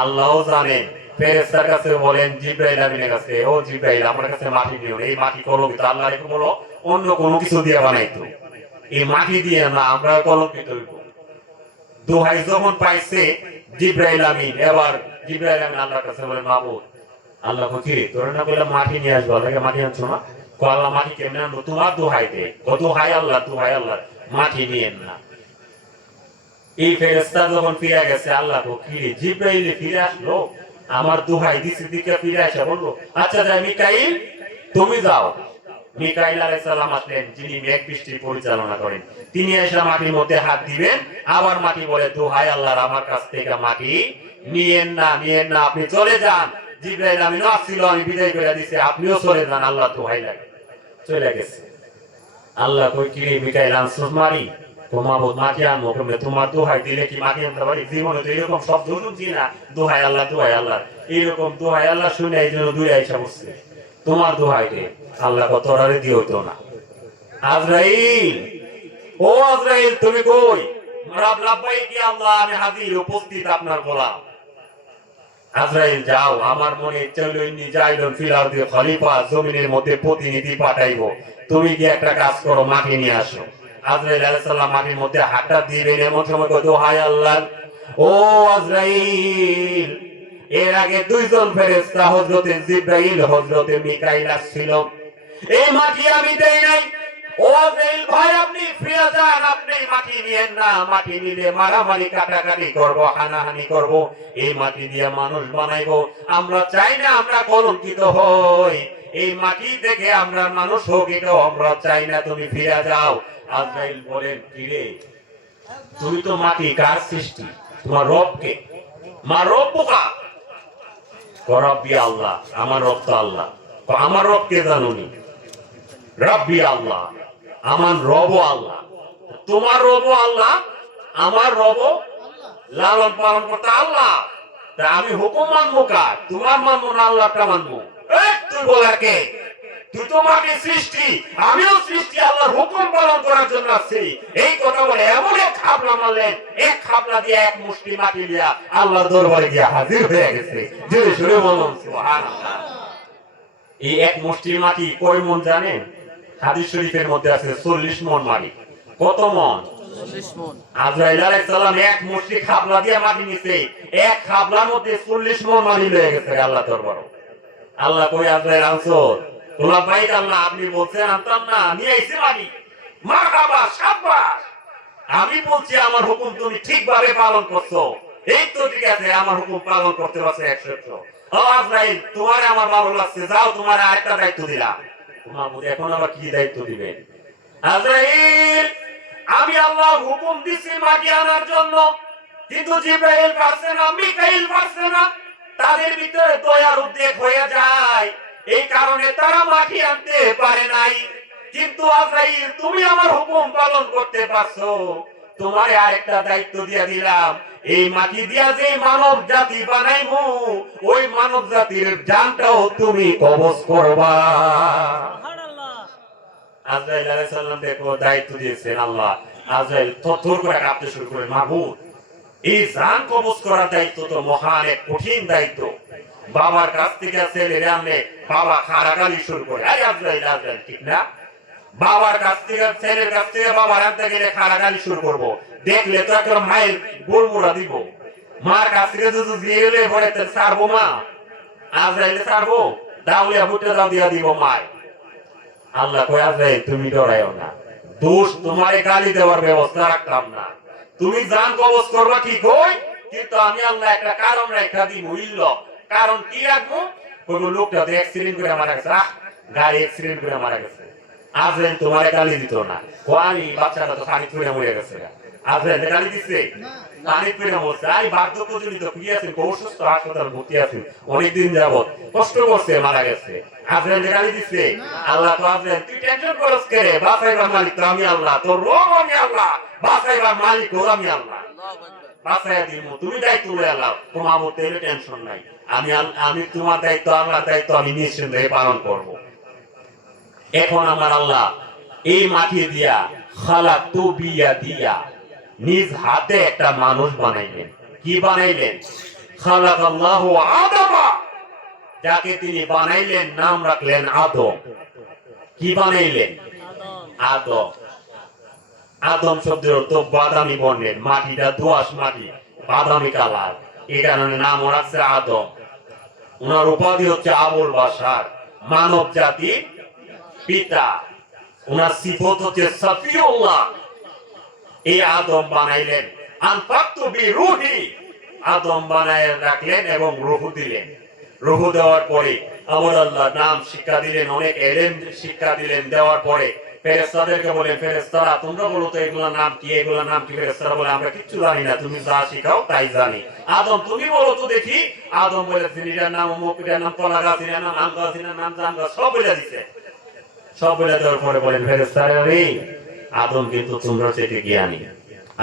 আল্লাহও জানেন। ফেরেশতার কাছে বলেন, জিব্রাইল আমিনের কাছে, ও জিব্রাইল আমার কাছে মাটি দিও, এই মাটি কলঙ্কিত। আল্লাহ এরকম বলো অন্য কোনো কিছু দিয়ে বানাইতো, এই মাটি দিয়ে না আমরা কলঙ্কিত হইব। দোহাই যখন পাইছে জিব্রাইল আমিন, এবার জিব্রাইল আমিন আল্লাহর কাছে বলেন, মাবুদ আল্লাহ কি তোর না বললাম মাটি নিয়ে আসবো, আল্লাহকে মাটি আনছো না? আল্লাহ মাটি কেমনে আনবো? তোমার দোহাই দে, দোহাই আল্লাহ, দোহাই আল্লাহ, মাটি নিয়েন না। এই ফেরেশতা যখন ফিরে গেছে, আল্লাহ তো কি জিব্রাইল ফিরে আসলো, আমার দোহাই দিছে দিকে ফিরে আসা বললো, আচ্ছা যাই মিকাইল তুমি যাও। মিকাইল আলাইহিস সালাম আসলেন, যিনি মেঘ বৃষ্টি পরিচালনা করেন। তিনি এসে মাটির মধ্যে হাত দিবেন, আবার মাটি বলে দোহাই আল্লাহর আমার কাছ থেকে মাটি নিয়েন না, নিয়েন না, আপনি চলে যান। জিব্রাইল আমিনও আসছিল, আমি বিদায় করে দিছি, আপনিও চলে যান, আল্লাহ দোহাই লাগে চলে গেছে। আল্লাহ কই কি মিকাইল আনসুস মারি তোমার মাটি আনবো, তোমার দোহাই দিলে কি মাটি আনতে পারি? জীবনে তো এরকম শব্দ শুনছি না, দোহাই আল্লাহ, দোহাই আল্লাহ, এইরকম দোহাই আল্লাহ শুনে এই জন্য দূরে আইসা বসছে। তোমার দোহাই দে, আল্লাহ কত রারে দিয়ে হইতো না। আজরাইল, ও আজরাইল তুমি কই? লাব্বাইক ইয়া আল্লাহ, আমি হাজির, উপস্থিত আপনার গোলাম। আজরাইল যাও, আমার মনে ইচ্ছা হইল ইন্নী জাইলুন ফিল আরদি খলিফা, জমিনের মধ্যে প্রতিনিধি পাঠাইবো, তুমি কি একটা কাজ করো, মাটি নিয়ে আসো। আজরাইল আলাইহিস সালাম মাটির মধ্যে হাতটা দিবেন, এমন সময় কই দোহাই আল্লাহ, ও আজরাইল। এর আগে দুইজন ফেরেশতা হযরতে জিব্রাইল হযরতে মিকাইল আসছিল, এই মাটি আমি দেই নাই। ও আজরাইল ভাই আপনি ফিরে যান, আপনি মাটি নিয়েন না, মাটি নিলে মারামারি কাটাকাটি করব, হানাহানি করব, এই মাটি দিয়ে মানুষ বানাইবো। আমরা চাই না আমরা কলঙ্কিত হই, এই মাটি থেকে আমরা মানুষ হোক, এটাও আমরা চাই না, তুমি ফিরে যাও। আজরাইল বলেন, কি রে তুমি তো মাটি, কার সৃষ্টি? তোমার রবকে? মা রব বোকা, রব্বি আল্লাহ, আমার রব তো আল্লাহ। আমার রবকে জানুনি? রব্বি আল্লাহ, আমার রব আল্লাহ। তোমার রব আল্লাহ, আমার রব লালন পালন করতে আল্লাহ। তা আমি হুকুম মানবো কার? তোমার মানবো না আল্লাহটা মানবো? তুই বলার কে? তুই তো মাটির সৃষ্টি, আমিও সৃষ্টি, আল্লাহর হুকুম পালন করার জন্য আসছি। এই কথা বলে এমন এক খাপলা মারলেন, এক খাপলা দিয়ে এক মুষ্টি মাটি দিয়া আল্লাহর দরবারে গিয়া হাজির হয়ে গেছে। জোরে জোরে বলুন সুবহানাল্লাহ। এই এক মুষ্টি মাটি কয় মন জানেন? হাদিস শরীফের মধ্যে আছে 40 মন মাটি। কত মন? 40 মন। আজরাইল আলাইহিস সালাম এক মুষ্টি খাপলা দিয়ে মাটি নিছে, এক খাপলার মধ্যে 40 মন মাটি লয়ে গেছে আল্লাহ দরবারে। আল্লাহ কই আজরাইল আনছো? তোলা ভাই আল্লাহ আপনি বলছেন আনতাম না, নিয়ে আইছি মাটি। মারহাবা, শাবাশ। আমি বলছি আমার হুকুম তুমি ঠিকভাবে পালন করছো, এই তো ঠিক আছে, আমার হুকুম পালন করতে পারছো 100%। ও আজরাইল তোমার আমার ভালো লাগছে, যাও তোমার আরেকটা দায়িত্ব দিলাম। তোমার মধ্যে এখন আবার কি দায়িত্ব দিবেন? আজরাইল আমি আল্লাহ হুকুম দিছি মাটি আনার জন্য, কিন্তু জিব্রাইল পারছে না, মিকাইল পারছে না। তাদের ভিতরে দয়ার উদ্রেক হয়ে যায়, এই কারণে তারা মাটি আনতে পারে নাই। কিন্তু আজরাইল তুমি আমার হুকুম পালন করতে পারছো, তোমারে আরেকটা দায়িত্ব দিয়ে দিলাম। এই মাটি দিয়া যে মানব জাতি বানাইবো, ওই মানব জাতির জানটাও তুমি কবজ করবা। আজরাইল আলাইহিস সালাম দেখো দায়িত্ব দিয়েছেন আল্লাহ। আজরাইল থরথর করে কাঁপতে শুরু করে, মাবুদ এই জান কবজ করার দায়িত্ব তো মহান এক কঠিন দায়িত্ব। বাবার কাছ থেকে ছেলের আনলে বাবা খারাগালি শুরু করে, আরে আজরাইল আজরাইল ঠিক না? বাবার কাছ থেকে ছেলের কাছ থেকে বাবার আনতে গেলে খারাগালি শুরু করবো, দেখলে তো একটা মায়ের গোলমোড়া দিব। মার কাছ থেকে যদি দিয়ে পড়ে ছাড়বো মা? আজরাইলে ছাড়বো? দাউলিয়া ভুট্টে দাও দিয়া দিব মায়। আল্লাহ কয় আজরাইল তুমি ডরাইও না, দোষ তোমারে গালি দেওয়ার ব্যবস্থা রাখতাম না, তুমি জান কবজ করবা ঠিক হয়, কিন্তু আমি আল্লাহ একটা কারণ রেখা দিব। ইল্ল কারণ কি রাখবো? কোন লোকটা তো অ্যাক্সিডেন্ট করে মারা গেছে, গাড়ি অ্যাক্সিডেন্ট করে মারা গেছে, আজরাইল তোমার গালি দিত না, ওই বাচ্চাটা তো পানি পড়ে মরে গেছে, আজরাইল গালি দিচ্ছে, পানি পড়ে মরছে, আই বার্ধক্যজনিত কি আছে, অসুস্থ, হাসপাতাল ভর্তি আছে, অনেকদিন যাবত কষ্ট করছে, মারা গেছে, আজরাইল গালি দিচ্ছে। আল্লাহ তো আজরাইল তুই টেনশন করছ কে রে, বাঁচাইবার মালিক তো আমি আল্লাহ, তোর রোগ আমি আল্লাহ, বাঁচাইবার মালিক ও আমি আল্লাহ, বাঁচাইয়া দিব, তুমি দায়িত্ব লয়ে আল্লাহ, তোমার মধ্যে টেনশন নাই, আমি তোমার দায়িত্ব, আল্লাহর দায়িত্ব আমি নিশ্চিন্তে পালন করব। এখন আমার আল্লাহ এই মাটি দিয়া খালাকতু বিয়াদিয়া নিজ হাতে একটা মানুষ বানাইলেন। কি বানাইলেন? খালাকাল্লাহু আদমা, যাকে তিনি বানাইলেন নাম রাখলেন আদম। কি বানাইলেন? আদম। আদম শব্দের অর্থ বাদামি বর্ণের, মাটিটা দোআঁশ মাটি, বাদামি কালার, এই কারণে নাম রাখছে আদম। ওনার উপাধি হচ্ছে আবুল বাশার, মানব জাতির পিতা। ওনার সিফত হচ্ছে সাফিউল্লাহ। এই আদম বানাইলেন, আনফাকতু বিরূহি, আদম বানায় রাখলেন এবং রূহ দিলেন। রূহ দেওয়ার পরে আমার আল্লাহ নাম শিক্ষা দিলেন, অনেক ইলম শিক্ষা দিলেন। দেওয়ার পরে ফেরেশতাদেরকে বলেন, ফেরেশতারা তোমরা বলো তো এগুলোর নাম কি, এগুলোর নাম কি? ফেরেশতারা বলে আমরা কিচ্ছু জানি না, তুমি যা শিখাও তাই জানি। আদম তুমি বলো তো দেখি। আদম বলে এটার নাম অমুক, এটার নাম কলা গাছ, এটার নাম আম গাছ, এটার নাম জাম গাছ, সব বলে দিছে। সব বলে দেওয়ার পরে বলেন ফেরেশতারা রে, আদম কিন্তু তোমরা থেকে জ্ঞানী।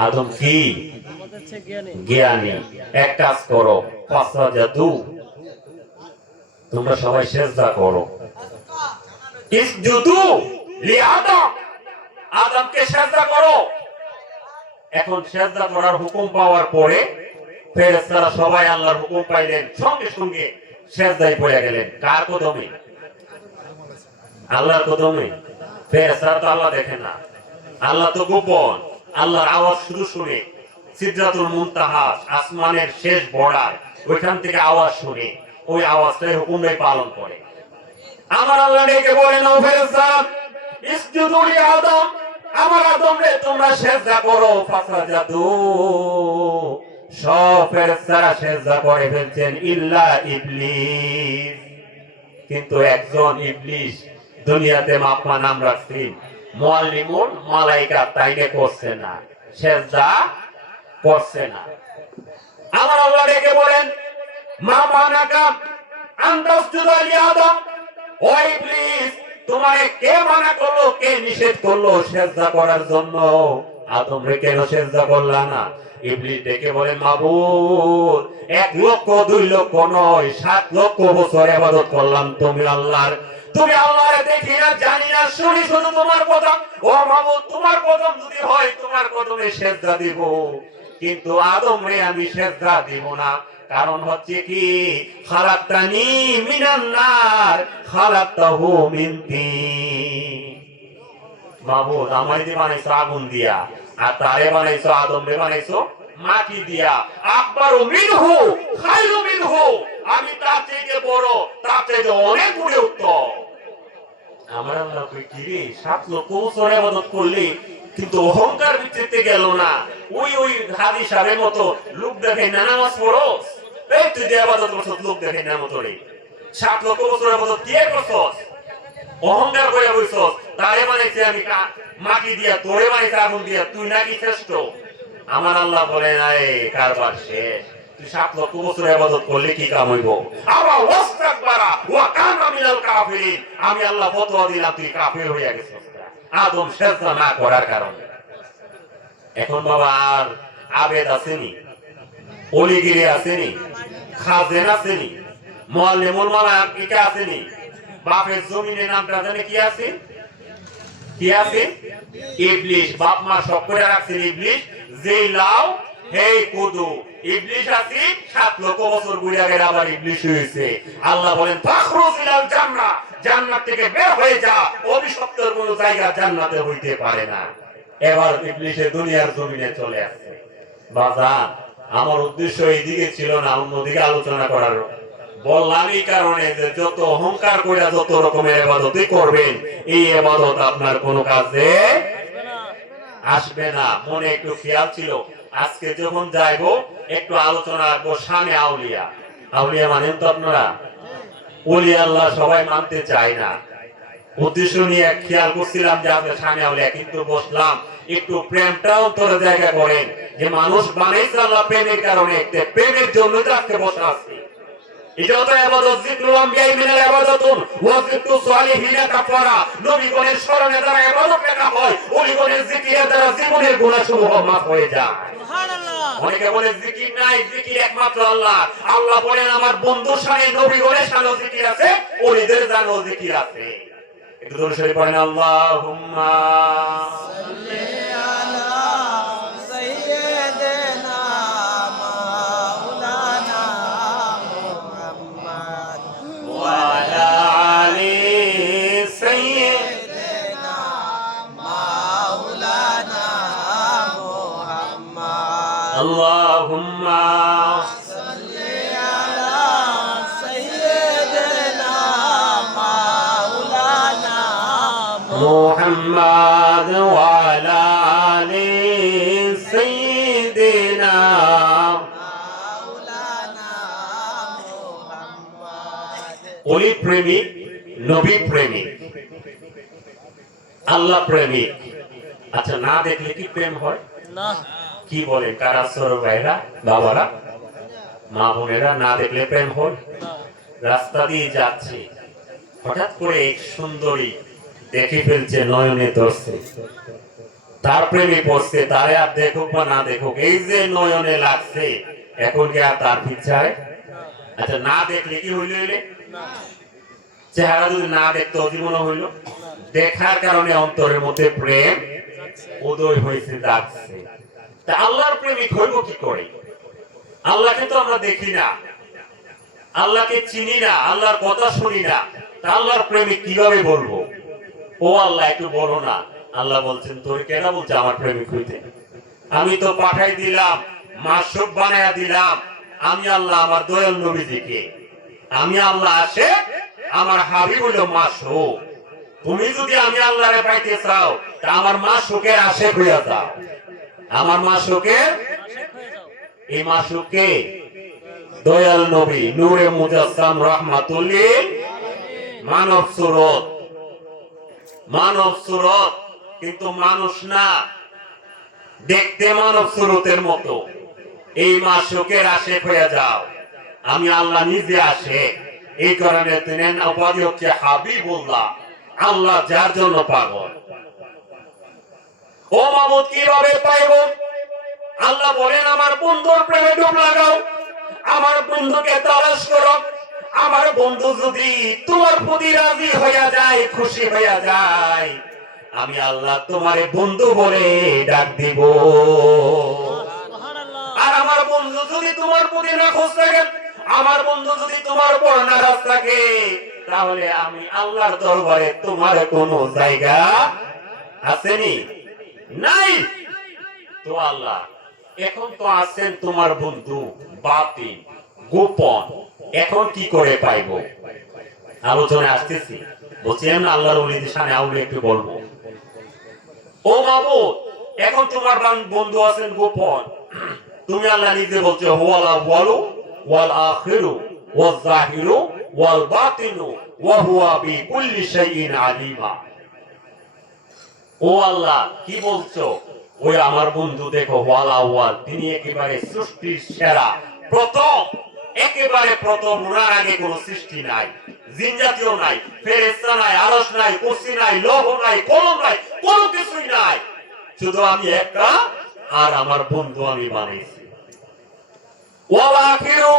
আদম কি? জ্ঞানী। এক কাজ করো, ফাসাজাদু, তোমরা সবাই সিজদা করো। ইসজুদু লিআদম, আদমকে সিজদা করো। এখন সিজদা করার হুকুম পাওয়ার পরে ফেরেশতারা সবাই আল্লাহর হুকুম পাইলেন, সঙ্গে সঙ্গে সিজদায় পড়ে গেলেন। কার কদমে? আল্লাহর কদমে। ফেরেশতারা তো আল্লাহ দেখে না, আল্লাহ তো গোপন, আল্লাহর আওয়াজ শুধু শুনে। সিদরাতুল মুনতাহা, আসমানের শেষ বর্ডার, ওইখান থেকে আওয়াজ শুনে ওই আওয়াজটাই হুকুমটাই পালন করে। আমার আল্লাহ ডেকে বলেন, ও ফেরেশতারা ইসজুদু লিআদম, আমার আদমরে তোমরা সিজদা করো। ফাসাজাদু, সব ফেরেশতারা সিজদা করে ফেলছেন, ইল্লা ইবলিস, কিন্তু একজন ইবলিস দুনিয়াতে মাপমা নাম রাখছেন, মুআল্লিমুল মালায়েকা, তাইকে করছে না, সিজদা করছে না। আমার আল্লাহ ডেকে বলেন, মা মানাকা আন তাসজুদা লিআদম, ও ইবলিস তোমারে কে মানা করলো, কে নিষেধ করলো সিজদা করার জন্য? আদম রে কেন সিজদা করলা না? ইবলিস ডেকে বলেন, মাবুদ 1 লক্ষ 2 লক্ষ নয়, 7 লক্ষ বছর ইবাদত করলাম তুমি আল্লাহর, তুমি আল্লাহরে দেখি না, জানি না, শুনি শুধু তোমার কদম। ও মাবুদ তোমার কদম যদি হয় তোমার কদমে সিজদা দিব, কিন্তু আদম রে আমি সিজদা দিব না। কারণ হচ্ছে কি, খালাকতানি মিনান নার খালাকতাহু মিন তিন, মাবুদ আমায় দিয়ে বানাইছো আগুন দিয়া, আর তারে বানাইছো, আদম রে বানাইছো মাটি দিয়া। আকবারু মিনহু খায়রু মিনহু, আমি তার থেকে বড়, তার থেকে অনেক গুণে উত্তম। আমার আল্লাহ কই কি রে, 7 লক্ষ বছর ইবাদত করলি কিন্তু অহংকার ভিত্তিতে গেল না। ওই হাদি সাহেবের মতো লোক দেখে না নামাজ পড়োস, এই তুই যে ইবাদত করছস লোক দেখে না মতো রে। 7 লক্ষ বছর ইবাদত কি করছস? অহংকার করে বসছস, তারে বানাইছে আমি মাটি দিয়া, তোরে বানাইছে আগুন দিয়া, তুই নাকি শ্রেষ্ঠ? আমার আল্লাহ বলে নাই কারবার শেষ, তুই 7 লক্ষ বছর ইবাদত করলে কি কাম হইব? আবা ওয়াস্তাকবারা ওয়া কানা মিনাল কাফিরিন, আমি আল্লাহ ফতোয়া দিলাম তুই কাফির হইয়া গেছিস আদম সিজদা না করার কারণে। এখন বাবা আর আবেদ আসেনি, অলিগিরি আসেনি, খাজেন আসেনি, মুআল্লিমুল মালায়েকা আসেনি, বাপের জমিনে নামটা জানে কি আছে? কি আছে? ইবলিস। বাপ মা সব করে রাখছেন ইবলিস, যেই লাও হেই কুদু। ইবলিস আছে 7 লক্ষ বছর ঘুরে গেলে আবার ইবলিস হয়েছে। আল্লাহ বলেন ফাখরুজ ইলাল জান্নাহ, জান্নাত থেকে বের হয়ে যা, অভিশপ্তের কোনো জায়গা জান্নাতে হইতে পারে না। এবার ইবলিসে দুনিয়ার জমিনে চলে আসছে। বাজান আমার উদ্দেশ্য এইদিকে ছিল না, অন্যদিকে আলোচনা করার। বললাম এই কারণে যে যত অহংকার করে যত রকমের ইবাদতই করবেন, এই ইবাদত আপনার কোনো কাজে আসবে না। মনে একটু খেয়াল ছিল, আজকে যখন যাইবো একটু আলোচনা রাখবো শানে আউলিয়া। আউলিয়া মানেন তো আপনারা? ওলি আল্লাহ সবাই মানতে চায় না। উদ্দেশ্য নিয়ে খেয়াল করছিলাম যে আজকে সামনে আউলিয়া, কিন্তু বসলাম একটু প্রেমটাও তোর জায়গা করেন যে মানুষ বানাইছে আল্লাহ প্রেমের কারণে, প্রেমের জন্য তো আজকে বসা আছে। এটাও তো ইবাদত, যিকরুল আম্বিয়া মিনাল ইবাদাতুন ওয়া যিকরু সালিহিনা কাফারা। নবীগণের স্মরণে দ্বারা ইবাদত লেখা হয়, ওলিগণের জিকিরের দ্বারা জীবনের গুনাহসমূহ মাফ হয়ে যায়। সুবহানাল্লাহ। অনেকে বলে জিকির নাই, জিকির একমাত্র আল্লাহ। আল্লাহ বলেন আমার বন্ধুর শানে, নবীগণের শানেও জিকির আছে, ওলিদের শানেও জিকির আছে। একটু দরুদ শরীফ পড়েন, আল্লাহুম্মা সাল্লি আলা সাইয়্যিদিনা মাওলানা মুহাম্মদ ওয়া আলা আলি সাইয়্যিদিনা মাওলানা মুহাম্মদ। আল্লাহুম্মা সাল্লি আলা সাইয়্যিদিনা মুহাম্মদ ওয়া আলা আলি সাইয়্যিদিনা মাওলানা মুহাম্মদ। ওলি প্রেমিক, নবী প্রেমিক, আল্লাহ প্রেমিক। আচ্ছা, না দেখলে কি প্রেম হয়? না। কি বলেন কারা সর ভাইরা, বাবারা, মা বোনেরা, না দেখলে প্রেম হয়? রাস্তা দিয়ে যাচ্ছে, হঠাৎ করে এক সুন্দরী দেখে ফেলছে, নয়নে ধরছে, তার প্রেমে পড়ছে। তারে আর দেখুক বা না দেখুক, এই যে নয়নে লাগছে, এখন কি আর তার পিছায়? আচ্ছা, না দেখলে কি হইল? চেহারা যদি না দেখতো জীবন হইল। দেখার কারণে অন্তরের মধ্যে প্রেম উদয় হয়েছে, যাচ্ছে। তা আল্লাহর প্রেমিক হইব কি করে? আল্লাহকে তো আমরা দেখি না, আল্লাহকে চিনি না, আল্লাহর কথা শুনি না, তা আল্লাহর প্রেমিক কিভাবে বলবো? ও আল্লাহ একটু বলো না। আল্লাহ বলছেন, তোর কেন বলছে আমার প্রেমিক হইতে? আমি তো পাঠাই দিলাম, মাসুক বানায়া দিলাম। আমি আল্লাহ আমার দয়াল নবীজিকে, আমি আল্লাহ আসে, আমার হাবিব হলো মাসুক। তুমি যদি আমি আল্লাহরে পাইতে চাও, তা আমার মাসুকের আশেক হইয়া যাও। আমার মাসুকের, এই মাসুকে দয়াল নবী নূরে মুজাসসাম রাহমাতুল লিল মানব সুরত, মানব সুরত, কিন্তু মানুষ না, দেখতে মানব সুরতের মতো। এই মাসুকের আশেক হয়ে যাও। আমি আল্লাহ নিজে আশেক, এই কারণে তিনি উপাধি হচ্ছে হাবিবুল্লাহ, আল্লাহ যার জন্য পাগল। ও মাবুদ, কিভাবে পাইব? আল্লাহ বলেন, আমার বন্ধুর প্রেমে ডুব লাগাও, আমার বন্ধুকে তালাশ করো। আমার বন্ধু যদি তোমার প্রতি রাজি হইয়া যায়, খুশি হইয়া যায়, আমি আল্লাহ তোমারে বন্ধু বলে ডাক দিব। আর আমার বন্ধু যদি তোমার প্রতি নাখোশ থাকে, আমার বন্ধু যদি তোমার উপর নারাজ থাকে, তাহলে আমি আল্লাহর দরবারে তোমার কোনো জায়গা আসেনি, নাই। তো আল্লাহ এখন তো আছেন তোমার বন্ধু বাতিন, গোপন, এখন কি করে পাইব? আলোচনা আসতেছি, বলছিলাম না আল্লাহর ওলিদের শানে আউলে একটু বলবো। ও মাবুদ, এখন তোমার বন্ধু আছেন গোপন। তুমি আল্লাহ নিজে বলছো, হুয়াল আউয়ালু ওয়াল আখিরু ওয়াল যাহিরু ওয়াল বাতিনু ওয়া হুয়া বিকুল্লি শাইইন আলিমা। ও আল্লাহ, কি বলছো? ওই আমার বন্ধু দেখো, হুয়াল আউয়াল, তিনি একেবারে সৃষ্টির সেরা, প্রথম, একেবারে প্রথম। ওনার আগে কোনো সৃষ্টি নাই, জিন জাতীয় নাই, ফেরেশতা নাই, আরশ নাই, কুরসি নাই, লৌহ নাই, কলম নাই, কোনো কিছুই নাই, শুধু আমি একা আর আমার বন্ধু আমি বানাইছি। ওয়াল আখিরু,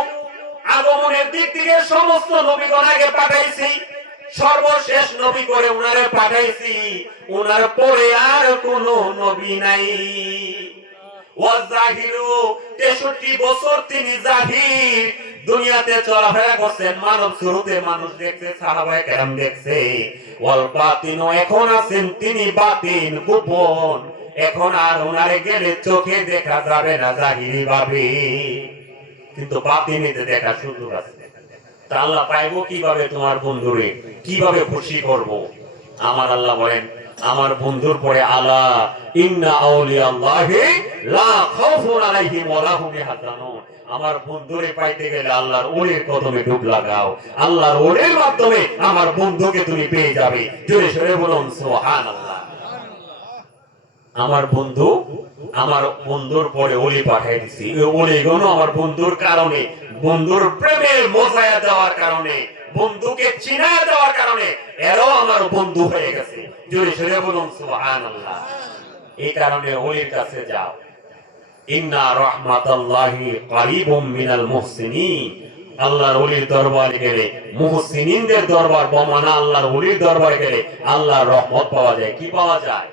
আগমনের দিক থেকে সমস্ত নবীগণ আগে পাঠাইছি, সর্বশেষ নবী করে উনারে পাঠাইছি, উনার পরে আর কোন নবী নাই। ওয়াজাহিরু, 63 বছর তিনি জাহির, দুনিয়াতে চলাফেরা করছেন, মানব সুরতে মানুষ দেখছে, সাহাবায়ে কেরাম দেখছে। ওয়াল বাতিনু, এখন আছেন তিনি বাতিন, গোপন, এখন আর উনারে গেলে চোখে দেখা যাবে না জাহিরি ভাবে, কিন্তু বাতিনিতে দেখা সুযোগ আছে। তা আল্লাহ পাইবো কিভাবে তোমার বন্ধুরে? কিভাবে খুশি করব? আমার আল্লাহ বলেন, আমার বন্ধুর পরে আলা ইন্না আউলিয়াল্লাহি লা খাউফুন আলাইহিম ওয়া লা হুম ইয়াহজানুন। আমার বন্ধুরে পাইতে গেলে আল্লাহর ওলির কদমে ডুব লাগাও, আল্লাহর ওলির মাধ্যমে আমার বন্ধুকে তুমি পেয়ে যাবে। জোরে সরে বলুন সুবহানাল্লাহ। আমার বন্ধুর পরে ওলি পাঠিয়ে দিছি। এই ওলিগুলো আমার বন্ধুর কারণে, বন্ধুর প্রেমে মজায়া দেওয়ার কারণে, বন্ধুকে চিনা দেওয়ার কারণে এরাও আমার বন্ধু হয়ে গেছে। জোরে সরে বলুন সুবহানাল্লাহ। এই কারণে ওলির কাছে যাও। ইন্না রাহমাতাল্লাহি কারীবুম মিনাল মুহসিনিন। আল্লাহর ওলির দরবারে গেলে, মুহসিনিনদের দরবার বমানা আল্লাহর ওলির দরবারে গেলে আল্লাহর রহমত পাওয়া যায়। কি পাওয়া যায়?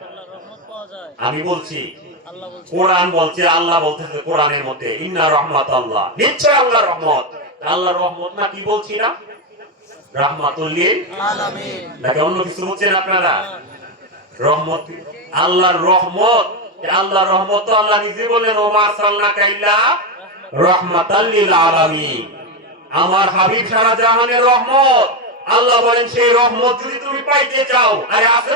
আমি বলছি, কোরআন বলছে, আল্লাহ বলতেছে কোরআনের মধ্যে, ইন্না রাহমাতাল্লাহ, নিশ্চয় আল্লাহর রহমত। আল্লাহর রহমত না কি বলছি না? রাহমাতুল লিল আলামিন। নাকি অন্য কিছু বলছেন আপনারা? রহমত, আল্লাহর রহমত। আল্লাহর রহমত তো আল্লাহ নিজে বলেন, ওমা আরসালনাকা ইল্লা রাহমাতাল লিল আলামিন। আমার হাবিব সারা জাহানের রহমত। আল্লাহ বলেন সেই রহমত যদি তুমি পাইতে চাও, আরে আছে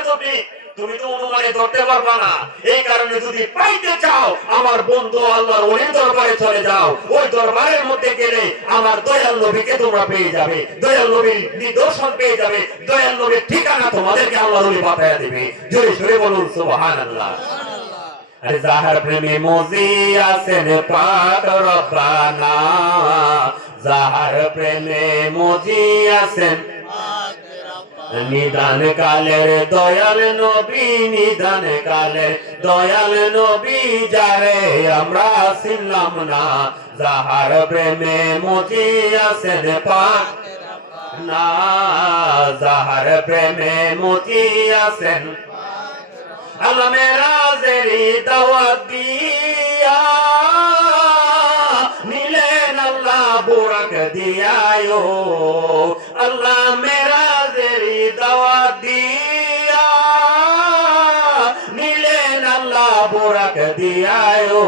তুমি তো অনুমানে ধরতে পারবা না। এই কারণে যদি পাইতে চাও আমার বন্ধু আল্লাহর ওলির দরবারে চলে যাও। ওই দরবারের মধ্যে গেলে আমার দয়াল নবীকে তোমরা পেয়ে যাবে, দয়াল নবীর নিদর্শন পেয়ে যাবে, দয়াল নবীর ঠিকানা তোমাদেরকে আল্লাহর ওলি বাতায়া দেবে। জোরে সরে বলুন সুবহানাল্লাহ। আরে যাহার প্রেমে মজি আছেন পাক রব্বানা, যাহার প্রেমে মজি আছেন নিদান কালের দয়াল নবী, নিদান কালের দয়াল নবী, যারে আমরা চিনলাম না, যাহার প্রেমে মজি আছেন পাক না, যাহার প্রেমে মজি আছেন। আল্লাহ মেরাজেরই দাওয়াত দিয়া নিলেন আল্লাহ বুরাক দিয়ায়ো, আল্লাহ মেরাজেরই দাওয়াত দিয়া নিলেন আল্লাহ বুরাক দিয়ায়ো।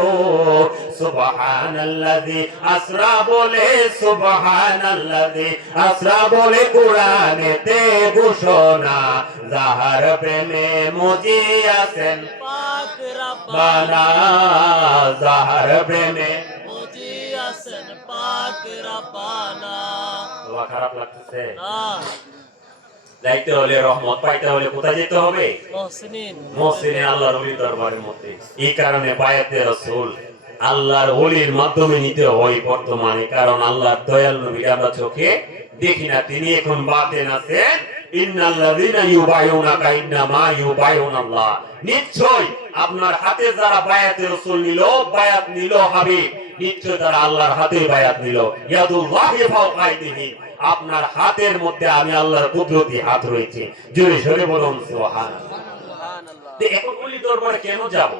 সুবহানাল্লাযী আসরা বলে, সুবহানাল্লাযী আসরা বলে কোরআনেতে ঘোষণা, যাহার প্রেমে মজি আছেন পাক রব্বানা, যাহার প্রেমে মজি আছেন পাক রব্বানা। বাবা খারাপ লাগতেছে না? যাইতে হলে, রহমত পাইতে হলে কোথায় যেতে হবে? মুহসিনিন আল্লাহর ওলির দরবারের মধ্যে। এই কারণে বায়াতে রাসূল আল্লাহর ওলির মাধ্যমে নিতে হয় বর্তমানে। কারণ আল্লাহর দয়াল নবী আমরা চোখে দেখি না, তিনি এখন বাতেন আছেন। ইন্নাল্লাযীনা ইউবাইউনাকা ইন্নামা ইউবাইউনাল্লাহ। নিশ্চয় আপনার হাতে যারা বায়াতে রাসূল নিল, বায়াত নিল হাবিব, নিশ্চয় তারা আল্লাহর হাতে বায়াত নিল। ইয়াদুল্লাহি ফাওকা আইদিহিম। আপনার হাতের মধ্যে আমি আল্লাহর কুদরতি হাত রয়েছে। জোরে সরে বলুন সুবহানাল্লাহ। এখন ওলি দরবারে কেন যাব?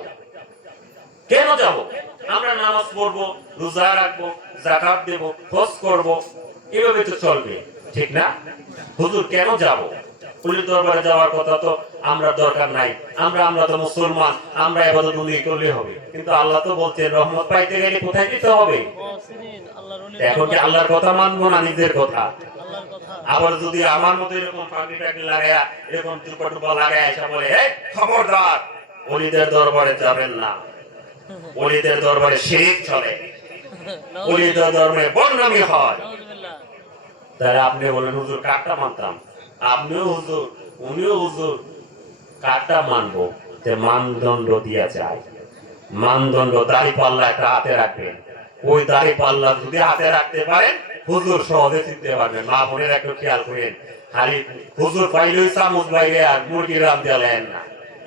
কেন যাব? আমরা নামাজ পড়বো, রোজা রাখবো, যাকাত দেব, হজ করব, এভাবে তো চলবে, ঠিক না? হুজুর কেন যাব? ওলির দরবারে যাওয়ার কথা তো আমরা দরকার নাই, আমরা তো মুসলমান, আমরা ইবাদত বন্দেগী করলে হবে। কিন্তু আল্লাহ তো বলছেন রহমত পাইতে গেলে কোথায় যেতে হবে? এখন কি আল্লাহর কথা মানবো না নিজের কথা? আবার যদি আমার মতো এরকম পাগড়ি টাগড়ি লাগায়া, এরকম টুপা টুপা লাগায় এসে বলে, এই খবরদার ওলিদের দরবারে যাবেন না, ওলিদের দরবারে শিরক চলে, ওলিদের দরবারে বদনামি হয়, তাহলে আপনি বলেন হুজুর কারটা মানতাম? আপনিও হুজুর, উনিও হুজুর, কারটা মানবো? মানদণ্ড দিয়া যায়। মানদণ্ড দাড়ি পাল্লা একটা হাতে রাখবেন। ওই দাড়ি পাল্লা যদি হাতে রাখতে পারেন হুজুর সহজে চিনতে পারবেন। মা বোনের একটু খেয়াল করেন, খালি হুজুর পাইলেই চামচ বাইরে আর মুরগির রাম দেওয়া না।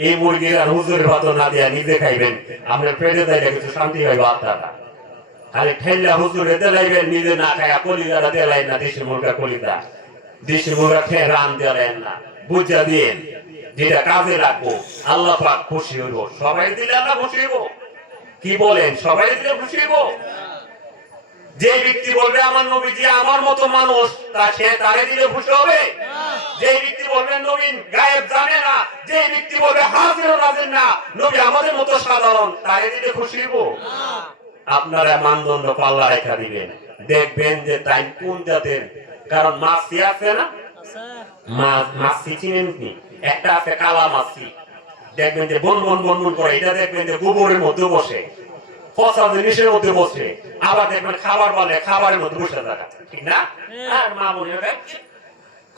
এই মুরগির আর হুজুরের ভাত না দিয়া নিজে খাইবেন, আপনার পেটে যাইলে কিছু শান্তি পাইবে আত্মাটা। খালি ঠেললে হুজুর এতে লাইবেন, নিজে না খায়া কলিজাটা দেলাই না, দেশি মুরগা কলিজা, দেশি মুরগা খেয়ে রান দেওয়া না। বুঝা দিয়ে যেটা কাজে রাখবো আল্লাহ পাক খুশি হইব। সবাই দিলে আল্লাহ খুশি হইব? কি বলেন? সবাই দিলে খুশি হইব? যে ব্যক্তি বলবে আমার নবীজি আমার মতো মানুষ, তা সে তারে দিলে খুশি হবে? যে ব্যক্তি বলবে নবী গায়েব জানে না, যে ব্যক্তি বলবে হাজির নাজির না, নবী আমাদের মতো সাধারণ, তারে দিলে খুশি হইব? আপনারা মানদণ্ড পাল্লা রেখা দিবেন, দেখবেন যে তাই কোন জাতের। কারণ মাছি আছে না, মাছি চিনেন কি? একটা আছে কালা মাছি, দেখবেন যে বন বন বন বন করে, এটা দেখবেন যে গোবরের মধ্যে বসে, পচা জিনিসের মধ্যে বসে, আবার দেখবেন খাবার বলে খাবারের মধ্যে বসে থাকা, ঠিক না? আর মা মনে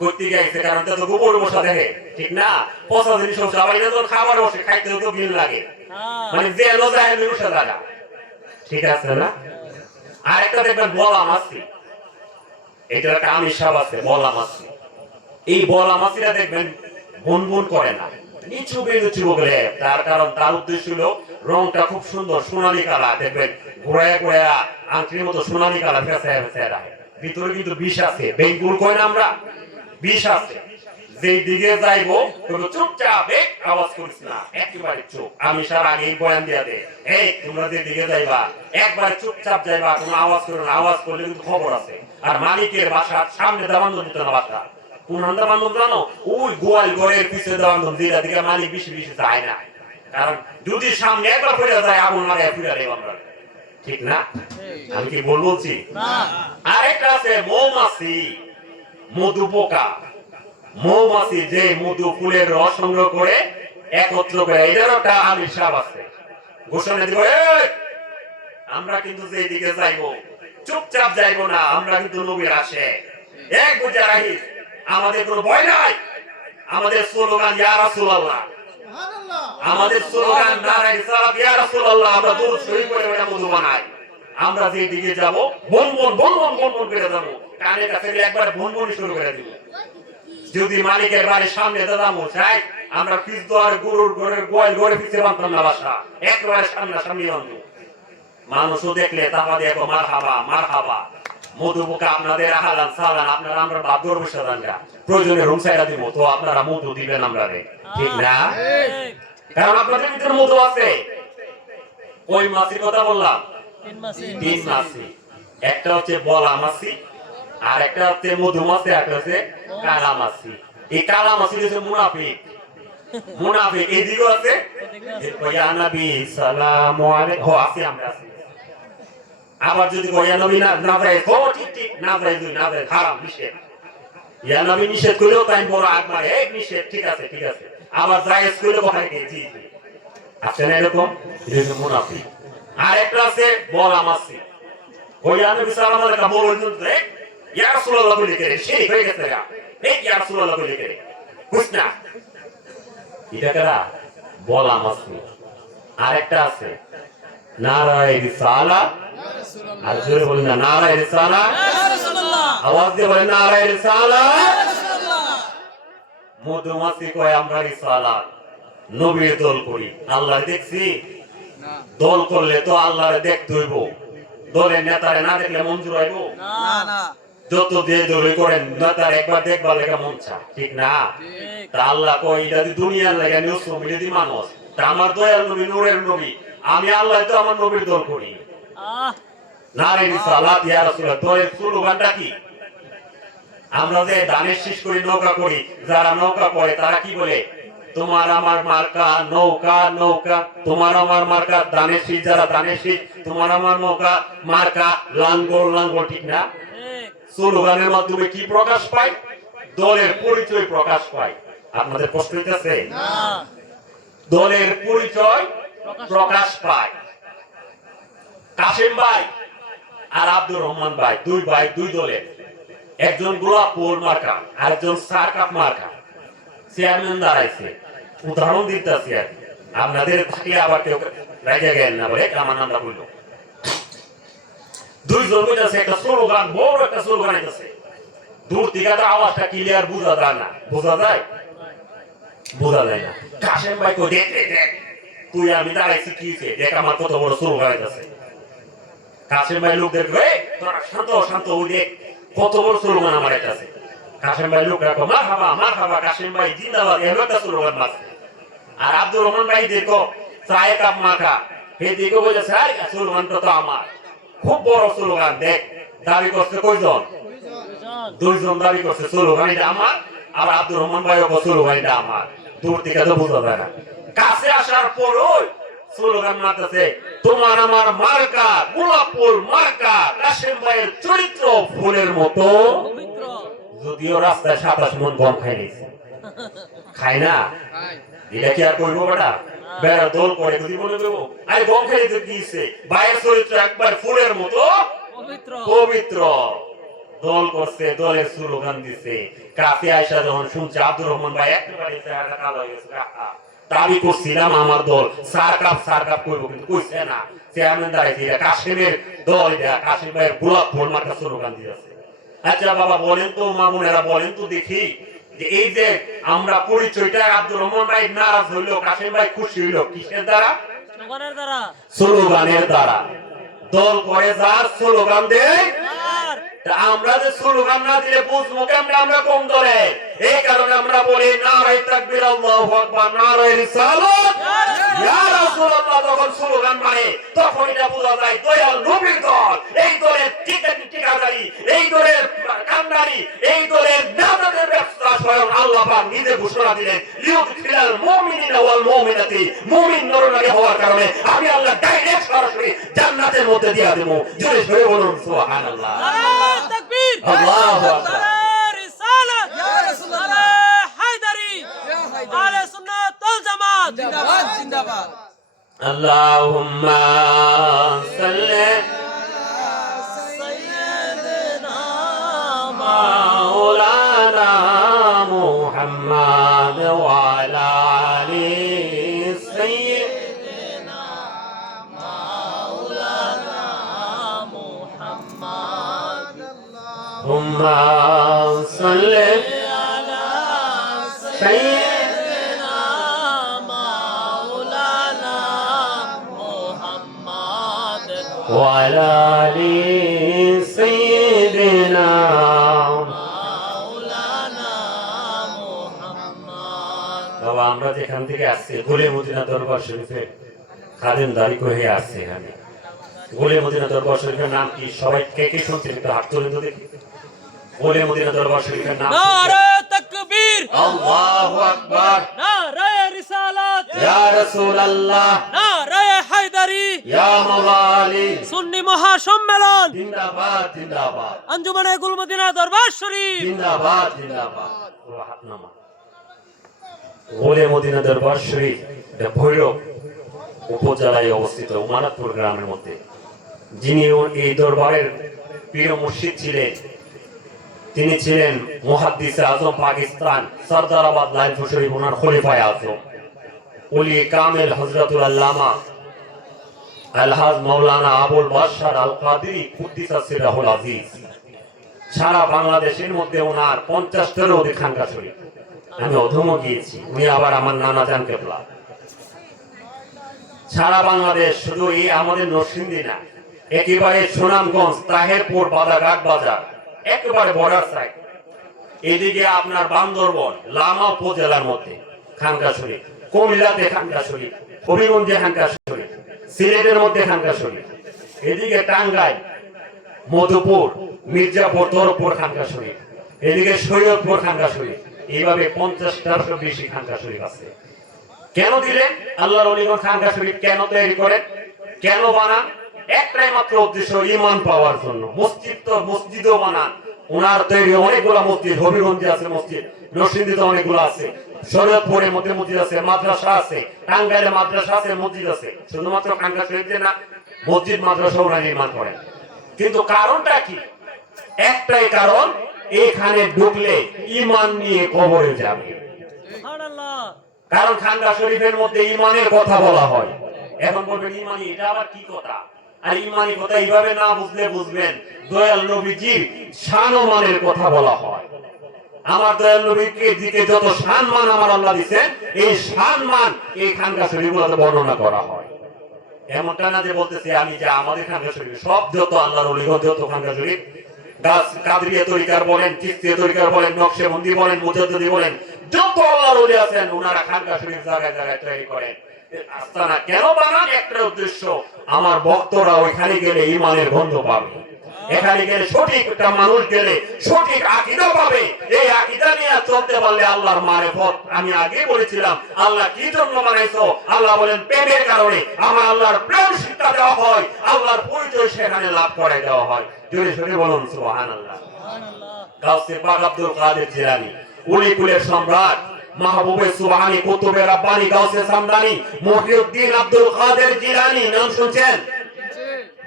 করতে গেছে কারণ তো গোবর বসা দেখে, ঠিক না? পচা জিনিস বসে আবার এটা তো খাবার বসে খাইতে তো বিল লাগে, মানে যে যায় বসে থাকা, ঠিক আছে না? আর একটা দেখবেন বলা মাছি, এটা একটা আমিষ সাপ আছে বলা মাছি। এই বলা মাছিরা দেখবেন বুনবুন করে না, নিচু বেলুচু বলে, তার কারণ তার উদ্দেশ্য হলো রংটা খুব সুন্দর সোনালী কালার, দেখবেন ঘোড়ায় ঘোড়া আংটির মতো সোনালী কালার ফেসায় ফেসায় রাখে, ভিতরে কিন্তু বিষ আছে, বেঙ্গুল কই না আমরা, বিষ আছে। যেই দিকে যাইবো তুমি চুপচাপ আওয়াজ করিস না, একেবারে চুপ। আমি সার আগে বয়ান দিয়া দে, এই তোমরা যে দিকে যাইবা একবার চুপচাপ যাইবা, কোনো আওয়াজ করো না, আওয়াজ করলে কিন্তু খবর আছে। আর মালিকের বাসার সামনে দেওয়ান দিত না বাসা, কোন হান্দা বান্ধব জানো? ওই গোয়াল ঘরের পিছিয়ে দেওয়ান দিকে দিকে মালিক বেশি বেশি যায় না, কারণ যদি সামনে একবার ফিরে যায় আগুন মারে ফিরে দেব আমরা, ঠিক না? আমি কি বলছি? আরেকটা আছে মৌমাছি, মধু পোকা। মৌমাছি যে মধু ফুলের রস সংগ্রহ করে একত্র করে, এটারও একটা আমিষ সাপ আছে। ঘোষণা দিব, আমরা কিন্তু যে দিকে যাইবো চুপচাপ যাইবো না, আমরা কিন্তু নবীর আসে এক বুঝা রাখি, আমাদের কোনো ভয় নাই। আমাদের স্লোগান ইয়া রাসূলুল্লাহ, আমাদের স্লোগান নারায়ে রিসালাত ইয়া রাসূলুল্লাহ। আমরা দরুদ শরীফ পড়ে ওটা মধু বানাই। আমরা যে দিকে যাব বনবন বনবন বনবন করে যাব, কানে কাছে একবার বনবন শুরু করে দিব। যদি মালিকের বাড়ির সামনে দাদামো চাই, আমরা পিছ দোয়ারে গরুর ঘরের গোয়াল ঘরে পিছিয়ে বাঁধতাম না বাসা, একবারে সামনাসামনি বাঁধবো। মানুষও দেখলে তাহলে দেখো মার হাবা মার হাবা। মধু পোকা আপনাদের আহালান সালান, আপনারা আমরা বাদ গর্ব সাদানটা প্রয়োজনে রুম সাইডা দিব, তো আপনারা মধু দিবেন আমরা রে, ঠিক না? কারণ আপনাদের ভিতরে মধু আছে। ওই মাছির কথা বললাম, তিন মাছি, একটা হচ্ছে বলা মাছি, আর একটা হচ্ছে মধুমাছি, একটা হচ্ছে কালা মাছি। এই কালা মাছি হচ্ছে মুনাফিক, মুনাফিক এদিকেও আছে। ইয়া নবী সালামু আলাইহি ও আছে, আমরা আছি। আবার যদি ইয়া নবী না যায়, ও ঠিক ঠিক না যায়, দুই না যায় হারাম নিষেধ। ইয়া নবী নিষেধ করলেও তাই বড় আগ মারে, এই নিষেধ ঠিক আছে ঠিক আছে, আবার জায়েজ করলে বহাই জি জি আছে না, এরকম এটা মুনাফিক। আর একটা আছে বলা মাছি, ইয়া নবী সালাম আলাইহি বলতে ইয়া রাসূলুল্লাহ বলে করে সেই হয়ে গেছে, এই ইয়া রাসূলুল্লাহ বলে করে বুঝ না, এটা কারা বলা মাছি। আর একটা আছে নারায়ে রিসালাত, আর জোরে বলেন না নারায়ে রিসালাত, আওয়াজ দিয়ে বলেন নারায়ে রিসালাত। মধুমাছি কয় আমরা রিসালাত, নবীর দল করি। আল্লাহ দেখছি দল করলে তো আল্লাহরে দেখতে হইব, দলের নেতারে না দেখলে মঞ্জুর হইব না। যত দিয়ে দলে করেন নেতার একবার দেখবার লেগে মন চায়, ঠিক না? তা আল্লাহ কয় এটা দুনিয়ার লাগে নিউজ মিলে মানুষ, তা আমার দয়াল নবী নূরের নবী, আমি আল্লাহ তো আমার নবীর দল করি। নারায়ে রিসালাত ইয়া রাসূলুল্লাহ, দলের স্লোগানটা কি? আমরা যে ধানের শীষ করি নৌকা করি, যারা নৌকা করে তারা কি বলে? তোমার আমার মার্কা নৌকা নৌকা, তোমার আমার মার্কা ধানের শীষ, যারা ধানের শীষ তোমার আমার নৌকা মার্কা লাঙ্গল লাঙ্গল, ঠিক না? স্লোগানের মাধ্যমে কি প্রকাশ পায়? দলের পরিচয় প্রকাশ পায়। আপনাদের প্রশ্ন হইতেছে? দলের পরিচয় প্রকাশ পায়। কাসেম ভাই আর আব্দুর রহমান ভাই, দুই ভাই দুই দলের, একজন গোলাপ ফুল মার্কা আর একজন সারকাপ মার্কা চেয়ারম্যান দাঁড়াইছে। উদাহরণ দিতেছি আর আপনাদের থাকলে আবার কেউ রাজা গেল না বলে আমার নামটা বললো। দুইজন বলতেছে একটা স্লোগান, বড় একটা স্লোগান আইতেছে, দূর থেকে তো আওয়াজটা ক্লিয়ার বোঝা যায় না, বোঝা যায় বোঝা যায় না। কাসেম ভাই কই দেখ দেখ তুই আমি দাঁড়াইছি কি হইছে, দেখ আমার কত বড় স্লোগান আইতেছে। কাসেম ভাই লোক দেখবে তোরা শান্ত শান্ত, ওই দেখ কত বড় স্লোগান আমার আইতেছে। কাসেম ভাই লোক রাখো মারহাবা মারহাবা, কাসেম ভাই জিন্দাবাদ, এমন একটা স্লোগান মারছে। আর আব্দুর রহমান ভাই দেখো চায় কাপ মাখা, হে দেখো বলেছে স্লোগানটা তো আমার, খুব বড় স্লোগান। দেখ দাবি করছে কয়জন? দুইজন দাবি করছে স্লোগান এটা আমার, আর আব্দুর রহমান ভাই স্লোগান এটা আমার। দূর থেকে তো বোঝা যায় না, কাছে আসার পরই স্লোগান মারতেছে তোমার আমার মার্কা গোলাপ ফুল মার্কা, কাসেম ভাইয়ের চরিত্র ফুলের মতো। যদিও রাস্তায় 27 মণ গম খাই নিছে, খাই না, এটা কি আর করবো বেটা? বেড়া দোল করে যদি মনে করবো আরে গম খাইতে দিয়েছে বাইরের চরিত্র একবার ফুলের মতো পবিত্র দল করছে দলের স্লোগান দিছে কাছে আয়সা যখন শুনছে আব্দুর রহমান ভাই একেবারে চেহারা কালো হয়ে গেছে দাবি করছিলাম আমার দল সার কাপ করবো কিন্তু কইছে না চেয়ারম্যান দাঁড়াইছে কাশিমের দল এটা কাশিম ভাইয়ের গোলাপ ফুল মার্কা স্লোগান দিয়েছে আচ্ছা বাবা বলেন তো মা বোনেরা বলেন তো দেখি যে এই যে আমরা পরিচয়টা আব্দুর রহমান ভাই নারাজ হইলো কাশিম ভাই খুশি হইলো কিসের দ্বারা স্লোগানের দ্বারা দল করে যার স্লোগান দেয় আমরা যে স্লোগান না দিলে বুঝবো কেমন আমরা কোন দলে এই কারণে আমরা বলি নারায়ে তাকবীর আল্লাহু আকবার নারায়ে রিসালাত ইয়া রাসূলুল্লাহ যখন স্লোগান মারে তখন এটা বোঝা যায় দয়াল নবীর দল এই দলের ঠিকাদারি এই দলের কান্দারি এই দলের নেতাদের ব্যবসা স্বয়ং আল্লাহ পাক নিজে ঘোষণা দিলেন লিউদখিলাল মুমিনিনা ওয়াল মুমিনাতি মুমিন নরনারী হওয়ার কারণে আমি আল্লাহ ডাইরেক্ট সরাসরি জান্নাতের মধ্যে দিয়া দেব জোরে জোরে বলুন সুবহানাল্লাহ তাকবীর আল্লাহু আকবার রিসালাত ইয়া রাসূলুল্লাহ হায়দারি আহলে সুন্নাত ওয়াল জামাত জিন্দাবাদ জিন্দাবাদ আল্লাহুম্মা সাল্লি সাইয়্যিদিনা মাওলানা মুহাম্মদ ওয়া আলা আলি সাইয়্যিদিনা মাওলানা মুহাম্মদ হুম্মা সাল্লি আলা সাইয়্যিদিনা মাওলানা মুহাম্মদ ওয়া আলা আলি সাইয়্যিদিনা মাওলানা মুহাম্মদ বাবা আমরা যেখান থেকে আসছি গোলে মদিনা দরবার শরীফে খাদেমদারি করে আসছি এখানে গোলে মদিনা দরবার শরীফের নাম কি সবাই কে কে শুনছেন একটু হাত তুলে তো দেখি গোলে মদিনা দরবার শরীফের নাম নারায়ে তাকবীর আল্লাহু আকবার নারায়ে রিসালাত ইয়া রাসূলুল্লাহ নারায়ে হায়দারি ইয়া মাওলা আলী সুন্নি মহাসম্মেলন জিন্দাবাদ জিন্দাবাদ আঞ্জুমানে গুলমদিনা দরবার শরীফ জিন্দাবাদ জিন্দাবাদ ও হাত নামা গোলে মদিনা দরবার শরীফ এটা ভৈরব উপজেলায় অবস্থিত উমানাতপুর গ্রামের মধ্যে যিনি এই দরবারের পীর মুর্শিদ ছিলেন তিনি ছিলেন মুহাদ্দিসে আজম পাকিস্তান সরদারাবাদ লাইফ শরীফ ওনার খলিফায়ে আজম ওলি কামেল হযরতুল আল্লামা আলহাজ মাওলানা আবুল বাশার আল কাদেরী কুদ্দিসা সিরহুল আজিজ সারা বাংলাদেশের মধ্যে ওনার 50টারও অধিক খানকা শরীফ আমি অধমও গিয়েছি উনি আবার আমার নানা জান কেবলা সারা বাংলাদেশ শুধু এই আমাদের নরসিংদী না একেবারে সুনামগঞ্জ তাহেরপুর বাদাঘাট বাজার একেবারে বর্ডার সাইড এদিকে আপনার বান্দরবন লামা উপজেলার মধ্যে খানকা শরীফ কুমিল্লাতে খানকা শরীফ হবিগঞ্জে খানকা শরীফ সিলেটের মধ্যে খানকা শরীফ এদিকে টাঙ্গাইল মধুপুর মির্জাপুর তরফপুর খানকা শরীফ এদিকে শরীয়তপুর খানকা শরীফ এইভাবে 50টারও বেশি খানকা শরীফ আছে কেন দিলেন আল্লাহর ওলিগণ খানকা শরীফ কেন তৈরি করেন কেন বানান একটাই মাত্র উদ্দেশ্য ঈমান পাওয়ার জন্য মসজিদও বানান ওনার তৈরি অনেকগুলো মসজিদ হবিগঞ্জে আছে মসজিদ নরসিংদীতে অনেকগুলো আছে শরীয়তপুরের মধ্যে মসজিদ আছে মাদ্রাসা আছে টাঙ্গাইলে মাদ্রাসা আছে মসজিদ আছে শুধুমাত্র খানকা শরীফে না মসজিদ মাদ্রাসা ওরা নির্মাণ করেন কিন্তু কারণটা কি একটাই কারণ এখানে ঢুকলে ঈমান নিয়ে কবরে যাবে সুবহানাল্লাহ কারণ খানকা শরীফের মধ্যে ঈমানের কথা বলা হয় এখন বলবেন ঈমানি এটা আবার কি কথা আর ঈমানি কথা এইভাবে না বুঝলে বুঝবেন দয়াল নবীজির শান ও মানের কথা বলা হয় আমার দয়াল নবীকে দিকে যত সম্মান আমার আল্লাহ দিবেন এই সম্মান এই খানকা শরীফগুলোতে বর্ণনা করা হয় এমনটা না যে বলতেছি আমি যে আমাদের খানকা শরীফ সব যত আল্লাহর ওলি যত খানকা শরীফ কাদরিয়া তরিকার বলেন চিশতিয়া তরিকার বলেন নকশবন্দি বলেন মুজাদ্দিদি বলেন যত আল্লাহর ওলি আছেন ওনারা খানকা শরীফ জায়গায় জায়গায় তৈরি করেন আস্তানা কেন বানান একটা উদ্দেশ্য আমার ভক্তরা ওইখানে গেলে ঈমানের গন্ধ পাবে এখানে গেলে সঠিক একটা মানুষ গেলে সঠিক আকীদা পাবে এই আকীদা নিয়ে চলতে পারলে আল্লাহর মারিফত আমি আগে বলেছিলাম আল্লাহ কি জন্য বানাইছো আল্লাহ বলেন প্রেমের কারণে আমার আল্লাহর প্রেম শিক্ষা দেওয়া হয় আল্লাহর পরিচয় সেখানে লাভ করাই দেওয়া হয় জোরে জোরে বলুন সুবহানাল্লাহ সুবহানাল্লাহ গাউসে পাক আব্দুল কাদের জিলানী উলি কুলের সম্রাট মাহবুবে সুবহানী, কুতুবে রাব্বানী, গাউসে সামদানি, মুহিউদ্দিন আব্দুল কাদের জিলানী, নাম শুনছেন?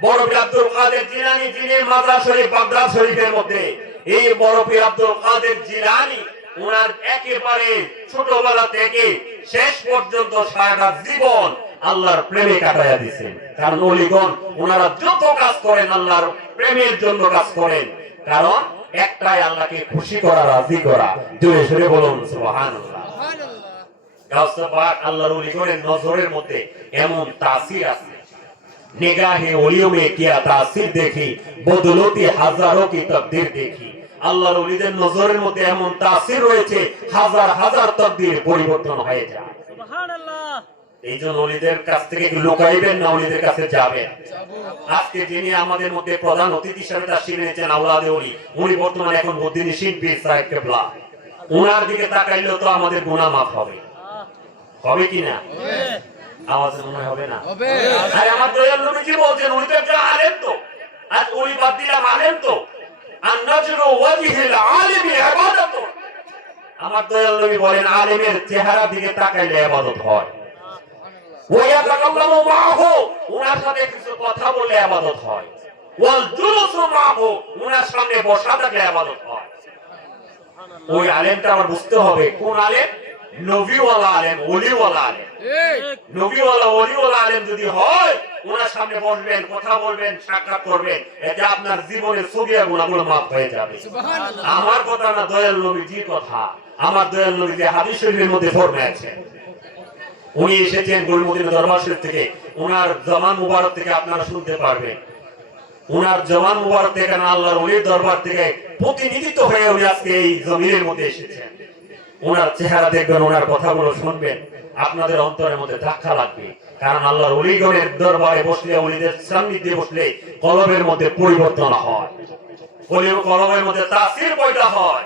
বড় পীর আব্দুল কাদের জিলানী, যিনি মাজার শরীফ বাগদাদ শরীফের মধ্যে, এই বড় পীর আব্দুল কাদের জিলানী ওনার একেবারে ছোটবেলা থেকে শেষ পর্যন্ত সারা জীবন আল্লাহর প্রেমে কাটায়া দিয়েছেন। কারণ ওলিগণ ওনারা যত কাজ করেন আল্লাহর প্রেমের জন্য কাজ করেন, কারণ একটাই, আল্লাহকে খুশি করা, রাজি করা। জোরে জোরে বলুন সুবহানাল্লাহ। গাউসে পাক আল্লাহর ওলিগণের নজরের মধ্যে এমন তাসির আছে, निगाहे ओलियों में किया तासीर देखी, बदौलती हजारों की तकदीर देखी। আল্লাহর ওলিদের নজরের মধ্যে এমন তাসির রয়েছে, হাজার হাজার তাকদীর পরিবর্তন হয়ে যায়। সুবহানাল্লাহ। এইজন্য ওলিদের কাছ থেকে লুকাইবেন না, ওলিদের কাছে যাবেন। আজকে যিনি আমাদের মধ্যে প্রধান অতিথি হিসেবে তাশরীফ এনেছেন আওলাদে ওলি, উনি বর্তমানে এখন মদিনী পীর সাহেব কেবলা। ওনার দিকে তাকাইলেও তো আমাদের গুনাহ মাফ হবে, হবে কি না? আওয়াজ মনে হবে না? আরে আমার দয়াল নবীজি বলছেন, উনি তো একটা আলেম, তো আজ উনি বাদ দিলাম আলেম, তো আন-নাজরু ওয়াজহিল আলিমি ইবাদত। আমার দয়াল নবী বলেন আলেমের চেহারা দিকে তাকাইলে ইবাদত হয়। ওয়া ইয়াতাকাল্লামু মাআহু, ওনার সাথে কিছু কথা বললে ইবাদত হয়। ওয়াল জুলুসু মাআহু, ওনার সামনে বসা থাকলে ইবাদত হয়। ওই আলেমটা আমার বুঝতে হবে কোন আলেম, নবীওয়ালা আলেম, ওলিওয়ালা আলেম। নবীওয়ালা ওলিওয়ালা আলেম যদি হয়, ওনার সামনে বসবেন, কথা বলবেন, সাক্ষাৎ করবেন, এতে আপনার জীবনের সগীরা গুনাহগুলো মাফ হয়ে যাবে। আমার কথা না, দয়াল নবীজির কথা। আমার দয়াল নবী যে হাদিস শরীফের মধ্যে ফরমায়েছেন, উনি এসেছেন গুলমদিনা দরবার শরীফ থেকে, ওনার জমান মুবারক থেকে আপনারা শুনতে পারবেন। ওনার জমান মুবারক থেকে না, আল্লাহর ওলির দরবার থেকে প্রতিনিধিত্ব হয়ে উনি আজকে এই জমিনের মধ্যে এসেছেন। ওনার চেহারা দেখবেন, ওনার কথাগুলো শুনবেন, আপনাদের অন্তরের মধ্যে ধাক্কা লাগবে। কারণ আল্লাহর ওলিগণের দরবারে বসলে, ওলিদের সান্নিধ্যে বসলে কলবের মধ্যে পরিবর্তন হয়, কলবের মধ্যে তাসির পয়দা হয়।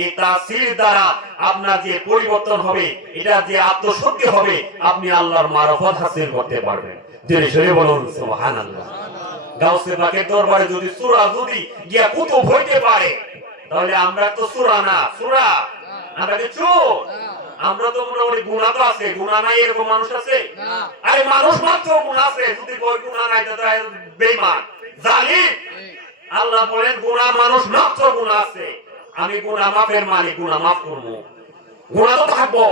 এই তাসির দ্বারা আপনার যে পরিবর্তন হবে, এটা যে আত্মশুদ্ধি হবে, আপনি আল্লাহর মারফত হাসিল করতে পারবেন। জোরে জোরে বলুন সুবহানাল্লাহ। গাউসে পাকের দরবারে যদি সূরা যদি গিয়া কুতুব হইতে পারে, তাহলে আমরা তো সূরা না, সূরা আমরা কি চোর? আমরা তো মোটামুটি গুনাহ তো আছে, গুনাহ নাই এরকম মানুষ আছে? আরে মানুষ মাত্র গুনাহ আছে, যদি কই গুনাহ নাই তো বেঈমান, জালিম। আল্লাহ বলেন গুনাহ মানুষ মাত্র গুনাহ আছে, আমি গুনাহ মাফের মালিক, গুনাহ মাফ করব। গুনাহ তো থাকবো,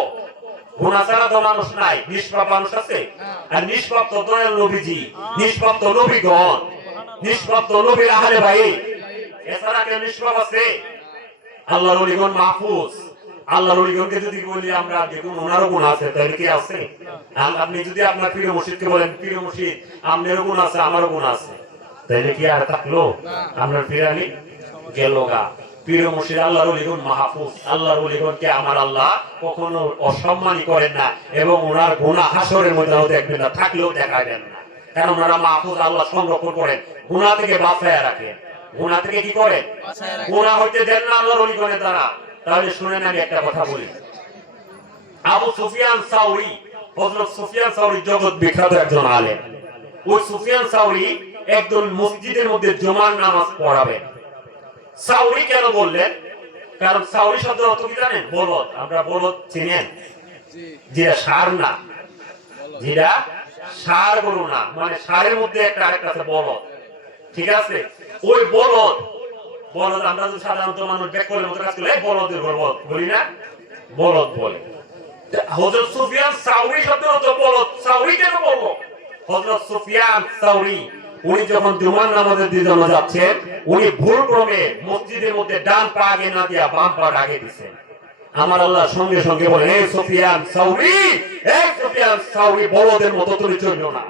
গুনাহ ছাড়া তো মানুষ নাই। নিষ্পাপ মানুষ আছে? আর নিষ্পাপ তো দয়াল নবীজি, নিষ্পাপ তো নবীগণ, নিষ্পাপ তো নবীর আহলে ভাই, এছাড়া কেউ নিষ্পাপ আছে? আল্লাহর ওলিগণ মাহফুজ। আল্লাহর ওলিগণকে যদি বলি আমরা দেখুন ওনারও গুনাহ আছে, তাহলে কি আছে? আপনি যদি আপনার প্রিয় মুর্শিদকে বলেন, প্রিয় মুর্শিদ আপনারও গুনাহ আছে, আমারও গুনাহ আছে, তাহলে কি আর থাকলো? আপনার ফিরানি গেল গা। প্রিয় মুর্শিদ আল্লাহর ওলিগণ মাহফুজ। আল্লাহর ওলিগণকে আমার আল্লাহ কখনো অসম্মানী করেন না, এবং ওনার গুনাহ হাসরের মধ্যে দেখবেন না, থাকলেও দেখাবেন না। কারণ ওনারা মাহফুজ, আল্লাহ সংরক্ষণ করেন, গুনাহ থেকে বাঁচায়া রাখেন। গুনাহ থেকে কি করেন? গুনাহ হইতে দেন না আল্লাহর ওলিগণের দ্বারা। তাহলে শুনেন, আমি একটা কথা বলি। আবু সুফিয়ান সাউরি, হযরত সুফিয়ান সাউরি জগৎ বিখ্যাত একজন আলেম। ওই সুফিয়ান সাউরি একজন মসজিদের মধ্যে জুমার নামাজ পড়াবেন। সাউরি কেন বললেন? কারণ সাউরি শব্দের অর্থ কি জানেন? বলদ। আমরা বলদ চিনেন? যেটা ষাঁড় না, যেটা ষাঁড় গরু না, মানে ষাঁড়ের মধ্যে একটা আরেকটা আছে বলদ, ঠিক আছে? ওই বলদ, বলদ আমরা তো সাধারণত মানুষ বেকলের মতো কাজ করলে বলদের বলদ বলি না, বলদ বলে। হযরত সুফিয়ান সাউরি শব্দের অর্থ বলদ। সাউরি কেন বলবো? হযরত সুফিয়ান সাউরি উনি যখন জুমার নামাজের জন্য যাচ্ছেন, উনি ভুল ক্রমে মসজিদের মধ্যে ডান পা আগে না দিয়া বাম পা আগে দিচ্ছেন। আমার আল্লাহ সঙ্গে সঙ্গে বলেন, এই সুফিয়ান সাউরি, এই সুফিয়ান সাউরি, বলদের মতো তুমি চললো না,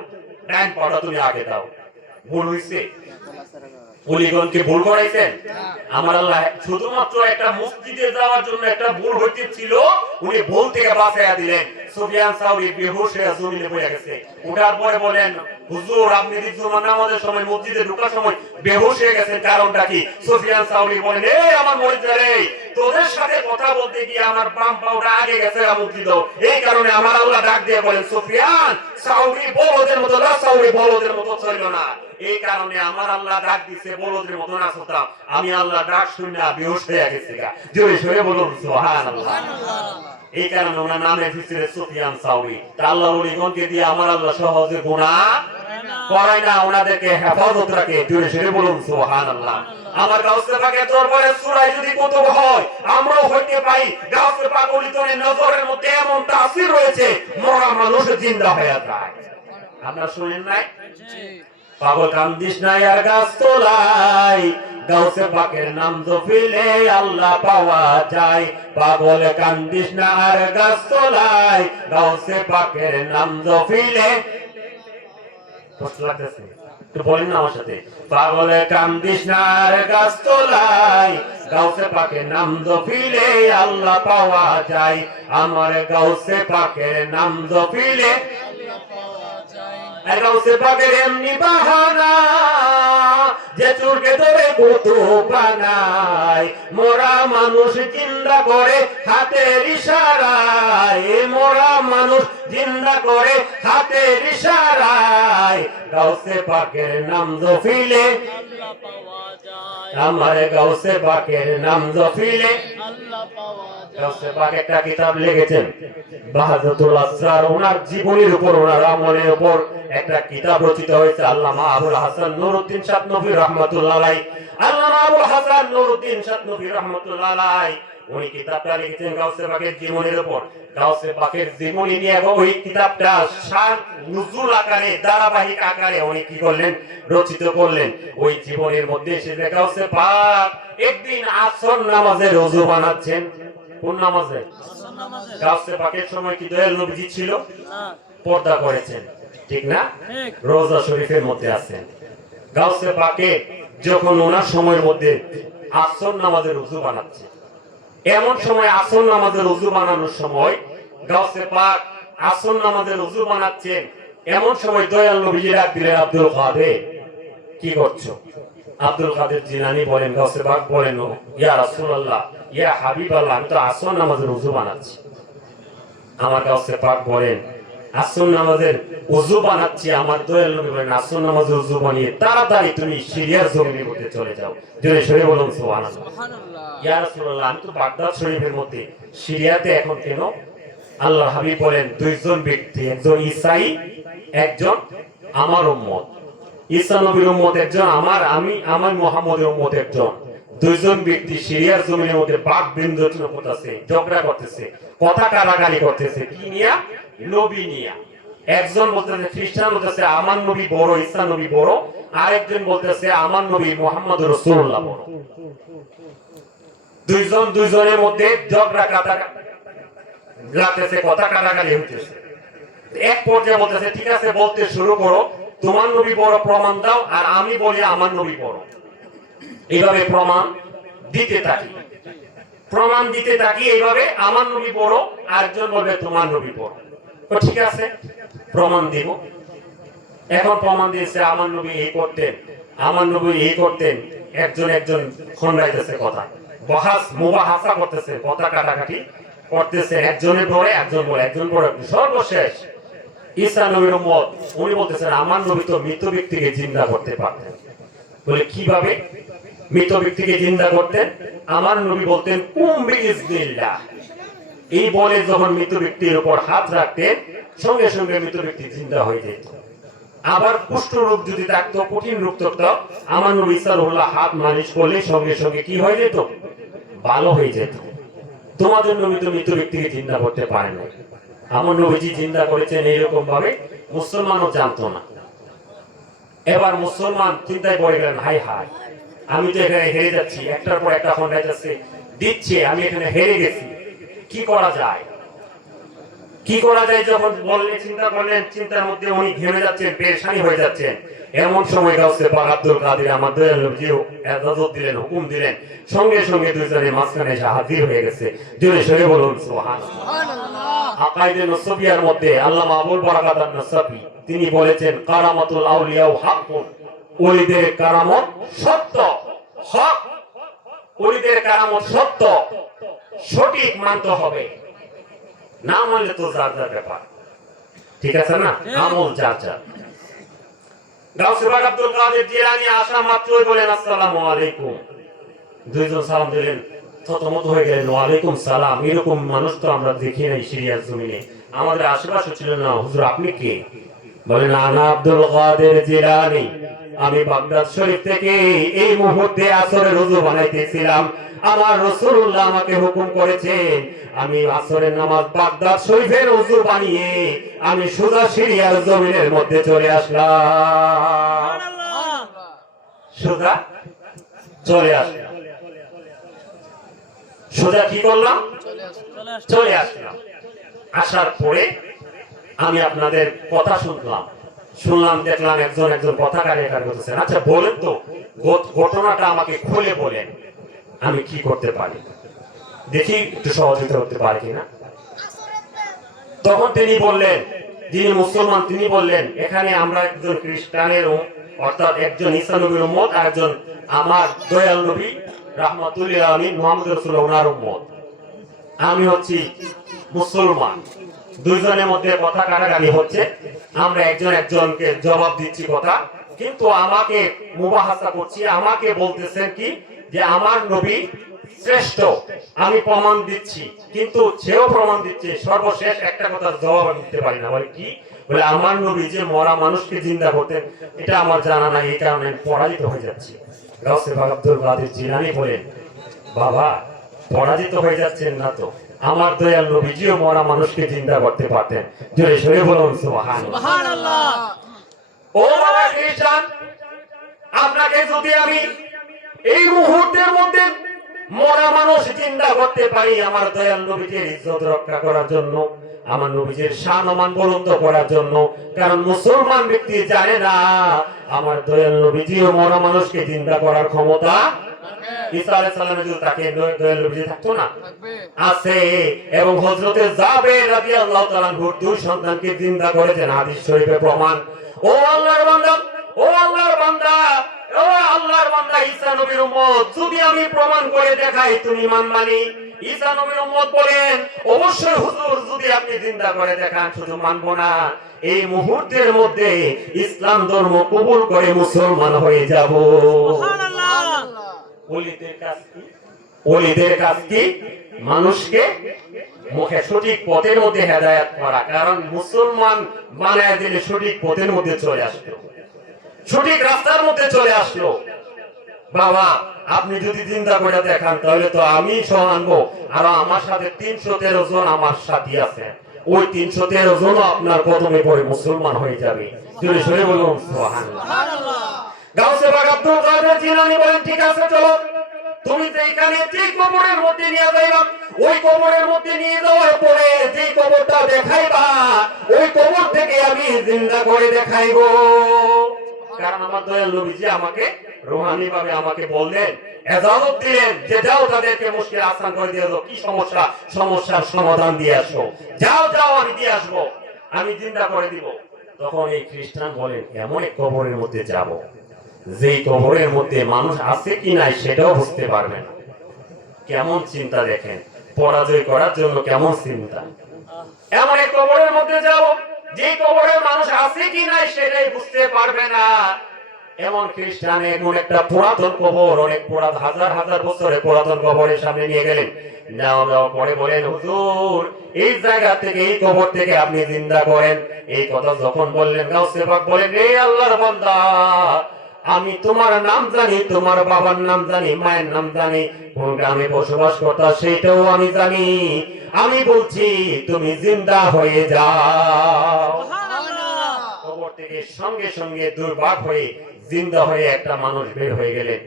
ডান পাটা তুমি আগে দাও। ভুল হইছে? ওলিগণকে ভুল করাইছেন? আমার আল্লাহ শুধুমাত্র একটা মসজিদে যাওয়ার জন্য একটা ভুল হইতে ছিল, উনি ভুল থেকে বাঁচাইয়া দিলেন। সুফিয়ান সাউরি বেহুশ হয়ে জমিনে পড়ে গেছে। ওঠার পরে বলেন, হুজুর আপনি জুমার নামাজের সময় মসজিদে ঢোকার সময় বেহুশ হয়ে গেছেন, কারণটা কি? সুফিয়ান সাউরি বলেন, এই আমার মুরিদরা রে, তোদের সাথে কথা বলতে গিয়ে আমার বাম পাওটা আগে গেছে মসজিদ, এই কারণে আমার আল্লাহ ডাক দিয়ে বলেন, সুফিয়ান সাউরি বলদের মতো না, সাউরি বলদের মতো চলল না। এই কারণে আমার আল্লাহ ডাক দিছে বলদের মতো না চলতাম, আমি আল্লাহ ডাক শুনে বেহুশ হয়ে গেছি গা। জোরে সরে বলুন সুবহানাল্লাহ। এই কারণে ওনার নামে ছিল সুফিয়ান সাউরি। আল্লাহ ওলিগণকে দিয়ে আমার আল্লাহ সহজে গুনাহ করায় না, ওনাদেরকে হেফাজত রাখে। জোরে সরে বলুন সুবহানাল্লাহ। আমার গাউসে পাকের দরবারে সূরা যদি কুতুব হয়, আমরাও হইতে পাই। গাউসে পাক ওলিগণের নজরের মধ্যে এমন তাসির রয়েছে, মরা মানুষ জিন্দা হয়ে যায়। আপনারা শুনেন নাই? পাগল কান্দিস না আর গাছ তোলাই, গাউসে পাকের নাম জপিলে আল্লাহ পাওয়া যায়। পাগল কান্দিস না আর গাছ তোলাই, গাউসে পাকের নাম জপিলে। কষ্ট লাগতেছে? একটু বলেন না আমার সাথে। পাগল কান্দিস না আর গাছ তোলাই, গাউসে পাকের নাম জপিলে আল্লাহ পাওয়া যায়। আমার গাউসে পাকের নাম জপিলে গাউসে পাকের এমনি বাহানা, যে চুরকে ধরে কুতুব বানায়। মোরা মানুষ জিন্দা করে হাতের ইশারায়, মোরা মানুষ জিন্দা করে হাতের ইশারায়। গাউসে পাকের নাম জপিলে আল্লাহ পাওয়া যায়, আমার গাউসে পাকের নাম জপিলে আল্লাহ পাওয়া যায়। গাউসে পাক একটা কিতাব লিখেছেন বাহাদুর আসরার, ওনার জীবনের উপর, ওনার আমলের উপর একটা কিতাব রচিত হয়েছে। আল্লামা আবুল হাসান নুরউদ্দিন শাতনবী রাহমাতুল্লাহ আলাইহি, আল্লামা আবুল হাসান নুরউদ্দিন শাতনবী রাহমাতুল্লাহ আলাইহি ওই কিতাবটা লিখেছেন গাউসে পাকের জীবনের উপর। গাউসে পাকের জীবনী নিয়ে ওই কিতাবটা শান নুজুল আকারে, ধারাবাহিক আকারে উনি কি করলেন? রচিত করলেন। ওই জীবনের মধ্যে এসে গাউসে পাক একদিন আসর নামাজের ওযু বানাচ্ছেন। কোন নামাজে? আসর নামাজে। গাউসে পাকের সময় কি দয়াল নবীজি ছিল? না, পর্দা করেছেন, ঠিক না? ঠিক। রোজা শরীফের মধ্যে আছেন। গাউসে পাকে যখন ওনার সময়ের মধ্যে আসর নামাজের ওযু বানাচ্ছে, এমন সময় আসর নামাজের ওযু বানানোর সময় গাউসে পাক আসর নামাজের ওযু বানাচ্ছেন, এমন সময় দয়াল নবীজি ডাক দিলেন, আব্দুল কাদের কি করছো? আব্দুল কাদের জিলানী বলেন, গাউসে পাক বলেন, ইয়া রাসূলুল্লাহ, ইয়া হাবিবাল্লাহ, আমি তো আসর নামাজের ওযু বানাচ্ছি। আমার গাউসে পাক বলেন, আসর নামাজের ওযু বানাচ্ছি। আমার দয়াল নবী বলেন, আসর নামাজের ওযু বানিয়ে তাড়াতাড়ি তুমি সিরিয়ার জমিনের মধ্যে চলে যাও। জোরে সরে বলুন সুবহানাল্লাহ। ইয়া রাসূলুল্লাহ, আমি তো বাগদাদ শরীফের মধ্যে, সিরিয়াতে এখন কেন? আল্লাহর হাবিব বলেন, দুইজন ব্যক্তি, একজন ঈসাই, একজন আমার উম্মত। ঈসা নবীর উম্মত একজন, আমার মুহাম্মদের উম্মত একজন। দুইজন ব্যক্তি সিরিয়ার জমিনের মধ্যে বাক বিন্দু করতেছে, ঝগড়া করতেছে, কথা কাটাকাটি করতেছে। কি নিয়া? নবী নিয়া। একজন বলতেছে, খ্রিস্টান বলতেছে আমার নবী বড়, ঈসা নবী বড়। আরেকজন বলতেছে আমার নবী মুহাম্মদ রাসূলুল্লাহ বড়। দুইজন দুইজনের মধ্যে ঝগড়া লাগতেছে, কথা কাটাকাটি হইতেছে। এক পর্যায়ে বলতেছে, ঠিক আছে বলতে শুরু করো, তোমার নবী বড় প্রমাণ দাও, আর আমি বলি আমার নবী বড়। এইভাবে প্রমাণ দিতে থাকি, প্রমাণ দিতে থাকি এইভাবে। আমার নবী বড়, আরেকজন বলবে তোমার নবী বড়। তো ঠিক আছে, প্রমাণ দিব। এখন প্রমাণ দিয়েছে, আমার নবী এই করতেন, আমার নবী এই করতেন। একজন খন্ডাইতেছে কথা, মুবাহাসা করতেছে, কথা কাটাকাটি করতেছে। একজনের পরে একজন বলে, একজন পরে সর্বশেষ ঈসা নবীর উম্মত, উনি বলতেছেন আমার নবী তো মৃত ব্যক্তিকে জিন্দা করতে পারতেন। বলে কিভাবে মৃত ব্যক্তিকে জিন্দা করতেন? আমার নবী বলতেন কুম বিইজনিল্লাহ। এই বলে যখন মৃত ব্যক্তির উপর হাত রাখতেন, সঙ্গে সঙ্গে মৃত ব্যক্তি জিন্দা হয়ে যেত। আবার কুষ্ঠ রোগ যদি থাকতো, কঠিন রোগ থাকতো, আমার নবী সাল্লাল্লাহু হাত মালিশ করলে সঙ্গে সঙ্গে কি হয়ে যেত? ভালো হয়ে যেত। তোমাদের নবী তো মৃত ব্যক্তিকে জিন্দা করতে পারে না। আমার নবীজি জিন্দা করেছেন এইরকম ভাবে, মুসলমানও জানতো না। এবার মুসলমান চিন্তায় পড়ে গেলেন, হাই হাই, আমি তো এখানে হেরে যাচ্ছি, একটার পর একটা খন্ডায় যাচ্ছে, দিচ্ছে, আমি এখানে হেরে গেছি, কি করা যায়? কি করা যায়? যখন বললেন, চিন্তা করলেন, চিন্তার মধ্যে উনি ঘেমে যাচ্ছেন, পেরেশানি হয়ে যাচ্ছেন। এমন সময় গাউসে পাক আব্দুল কাদের আমার দয়াল নবীজিও ইজাজত দিলেন, হুকুম দিলেন, সঙ্গে সঙ্গে দুইজনের মাঝখানে এসে হাজির হয়ে গেছে। জোরে সরে বলুন সুবহানাল্লাহ। আকাইদে নসবিয়ার মধ্যে আল্লামা আবুল বারাকাত আন-নাসাফি তিনি বলেছেন কারামাতুল আউলিয়াউ হাক্কুন, ওলিদের কারামত সত্য, হক, ওলিদের কারামত সত্য, সঠিক মানতে হবে, না মানলে তো যার যার ব্যাপার, ঠিক আছে না, আমল যার যার। গাউসে পাক আব্দুল কাদের জিলানী আসা মাত্রই বলেন আসসালামু আলাইকুম, দুইজন সালাম দিলেন, থতমত হয়ে গেলেন, ওয়ালাইকুম সালাম। এরকম মানুষ তো আমরা দেখি নাই সিরিয়াস জমিনে, আমাদের আশেপাশে ছিল না। হুজুর আপনি কে? বলেন আনা আব্দুল কাদের জিলানী, আমি বাগদাদ শরীফ থেকে এই মুহূর্তে আসরের ওযু বানাইতেছিলাম, আমার রাসূলুল্লাহ আমাকে হুকুম করেছেন আমি আসরের নামাজ বাগদাদ শরীফের ওযু বানিয়ে আমি সোজা সিরিয়ার জমিনের মধ্যে চলে আসলাম, সোজা চলে আসলাম। সোজা কি করলাম? চলে আসলাম। আসার পরে আমি আপনাদের কথা শুনলাম, দেখলাম একজন কথা কারিয়াকার করতেছেন। আচ্ছা বলেন তো ঘটনাটা আমাকে খুলে বলেন, আমি কি করতে পারি, দেখি একটু সহযোগিতা করতে পারি কিনা। তখন তিনি বললেন, যিনি মুসলমান তিনি বললেন, এখানে আমরা একজন খ্রিস্টানের অর্থাৎ একজন ঈসা নবীর উম্মত আর একজন আমার দয়াল নবী রাহমাতুল্লিল আলামিন মুহাম্মদ রাসূলুল্লাহ ওনার উম্মত, আমি হচ্ছি মুসলমান। দুইজনের মধ্যে কথা কাটাকাটি হচ্ছে, আমরা একজন একজনকে জবাব দিচ্ছি কথা, কিন্তু আমাকে মুবাহাসা করছি, আমাকে বলতেছেন কি যে আমার নবী শ্রেষ্ঠ, আমি প্রমাণ দিচ্ছি, কিন্তু সেও প্রমাণ দিচ্ছে। সর্বশেষ একটা কথার জবাব আমি দিতে পারি না। বলে কি? বলে আমার নবী যে মরা মানুষকে জিন্দা করতেন এটা আমার জানা নাই, এই কারণে পরাজিত হয়ে যাচ্ছি। গাউসে পাক আব্দুল কাদের জিলানী বলেন, বাবা পরাজিত হয়ে যাচ্ছেন না তো, আমার দয়াল নবীজিও মরা মানুষকে জিন্দা করতে পারতেন। জোরে সরে বলুন সুবহানাল্লাহ। ও বাবা খ্রিস্টান, আপনাকে যদি আমি এই মুহূর্তের মধ্যে মরা মানুষ জিন্দা করতে পারি আমার দয়াল নবীজির ইজ্জত রক্ষা করার জন্য, আমার নবীজির শান-মান বুলন্দ করার জন্য, কারণ মুসলমান ব্যক্তি জানে না আমার দয়াল নবীজিও মরা মানুষকে জিন্দা করার ক্ষমতা ঈসা আলাইহিস সালামের যদি তাকে দয়াল নবীজি থাকতো না, আছে। এবং হযরতে জাবের রাদিয়াল্লাহু তাআলা আনহুর দুই সন্তানকে জিন্দা করেছেন, হাদিস শরীফে প্রমাণ। ও আল্লাহর বান্দা, ও আল্লাহর বান্দা, ও আল্লাহর বান্দা, ঈসা নবীর উম্মত, যদি আমি প্রমাণ করে দেখাই তুমি মানবানি? ঈসা নবীর উম্মত বলেন, অবশ্যই হুজুর, যদি আপনি জিন্দা করে দেখান শুধু মানবো না, এই মুহূর্তের মধ্যে ইসলাম ধর্ম কবুল করে মুসলমান হয়ে যাব। সুবহানাল্লাহ। ওলিদের কাজ কি? মানুষকে মুখে সঠিক পথের মধ্যে হেদায়েত করা, কারণ মুসলমান বানায় দিলে সঠিক পথের মধ্যে চলে আসলো, সঠিক রাস্তার মধ্যে চলে আসলো। বাবা আপনি যদি চিন্তা করে দেখান তাহলে তো আমি সহ আনবো, আর আমার সাথে 313 জন আমার সাথী আছে, ওই 313 জন আপনার কদমে পড়ে মুসলমান হয়ে যাবে। জোরে সরে বলুন সুবহানাল্লাহ। গাউসে পাক আব্দুল কাদের জিলানী বলেন, ঠিক আছে চলো, তুমি যে এখানে যে কবরের মধ্যে নিয়ে যাইবা, ওই কবরের মধ্যে নিয়ে যাওয়ার পরে যে কবরটা দেখাইবা, ওই কবর থেকে আমি জিন্দা করে দেখাইবো। কারণ আমার দয়াল নবীজি আমাকে রূহানি ভাবে আমাকে বললেন, ইজাজত দিলেন যে যাও তাদেরকে মুশকিল আসান করে দিয়ে দাও, কি সমস্যা, সমস্যার সমাধান দিয়ে আসো, যাও যাও আমি দিয়ে আসবো, আমি জিন্দা করে দিব। তখন এই খ্রিস্টান বলেন, এমন এক কবরের মধ্যে যাব যেই কবরের মধ্যে মানুষ আছে কি নাই সেটাও বুঝতে পারবে না। কেমন চিন্তা দেখেন, পরাজয় করার জন্য কেমন চিন্তা। এমন এক কবরের মধ্যে যাব যে কবরের মানুষ আছে কি নাই সেটাই বুঝতে পারবে না। এমন খ্রিস্টান এমন একটা পুরাতন কবর, অনেক পুরাতন, হাজার হাজার বছরের পুরাতন কবরের সামনে নিয়ে গেলেন। যাওয়ার পরে বলেন, হুজুর এই জায়গা থেকে, এই কবর থেকে আপনি জিন্দা করেন। এই কথা যখন বললেন, গাউসে পাক বলেন, এই আল্লাহর বান্দা, আমি তোমার নাম জানি, তোমার বাবার নাম জানি, মায়ের নাম জানি, কোন গ্রামে বসবাস করতা সেটাও আমি জানি। আমি বলছি তুমি জিন্দা হয়ে যাও। কবর থেকে সঙ্গে সঙ্গে দুর্ভাগ হয়ে জিন্দা হয়ে একটা মানুষ বের হয়ে গেলেন।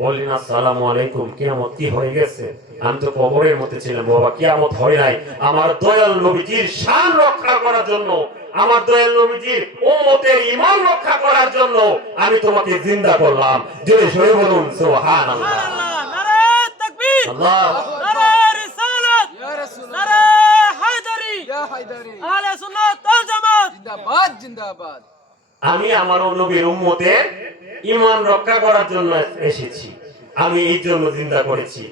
বললেন, আসসালামু আলাইকুম, কিয়ামত কি হয়ে গেছে? আমি তো কবরের মধ্যে ছিলাম। বাবা কিয়ামত হয় নাই, আমার দয়াল নবীজির শান রক্ষা করার জন্য, আমার দয়াল নবীজির উম্মতের ঈমান রক্ষা করার জন্য আমি তোমাকে জিন্দা করলাম। জোরে সরে বলুন সুবহানাল্লাহ। নারে তাকবীর, আল্লাহু আকবার, নারে রিসালাত, ইয়া রাসূলুল্লাহ, নারে হায়দারি, ইয়া হায়দারি আহলে সুন্নাত ওয়াল জামাত জিন্দাবাদ জিন্দাবাদ। আমি আমার নবীর উম্মতের ঈমান রক্ষা করার জন্য এসেছি, আমি এই জন্য জিন্দা করেছি।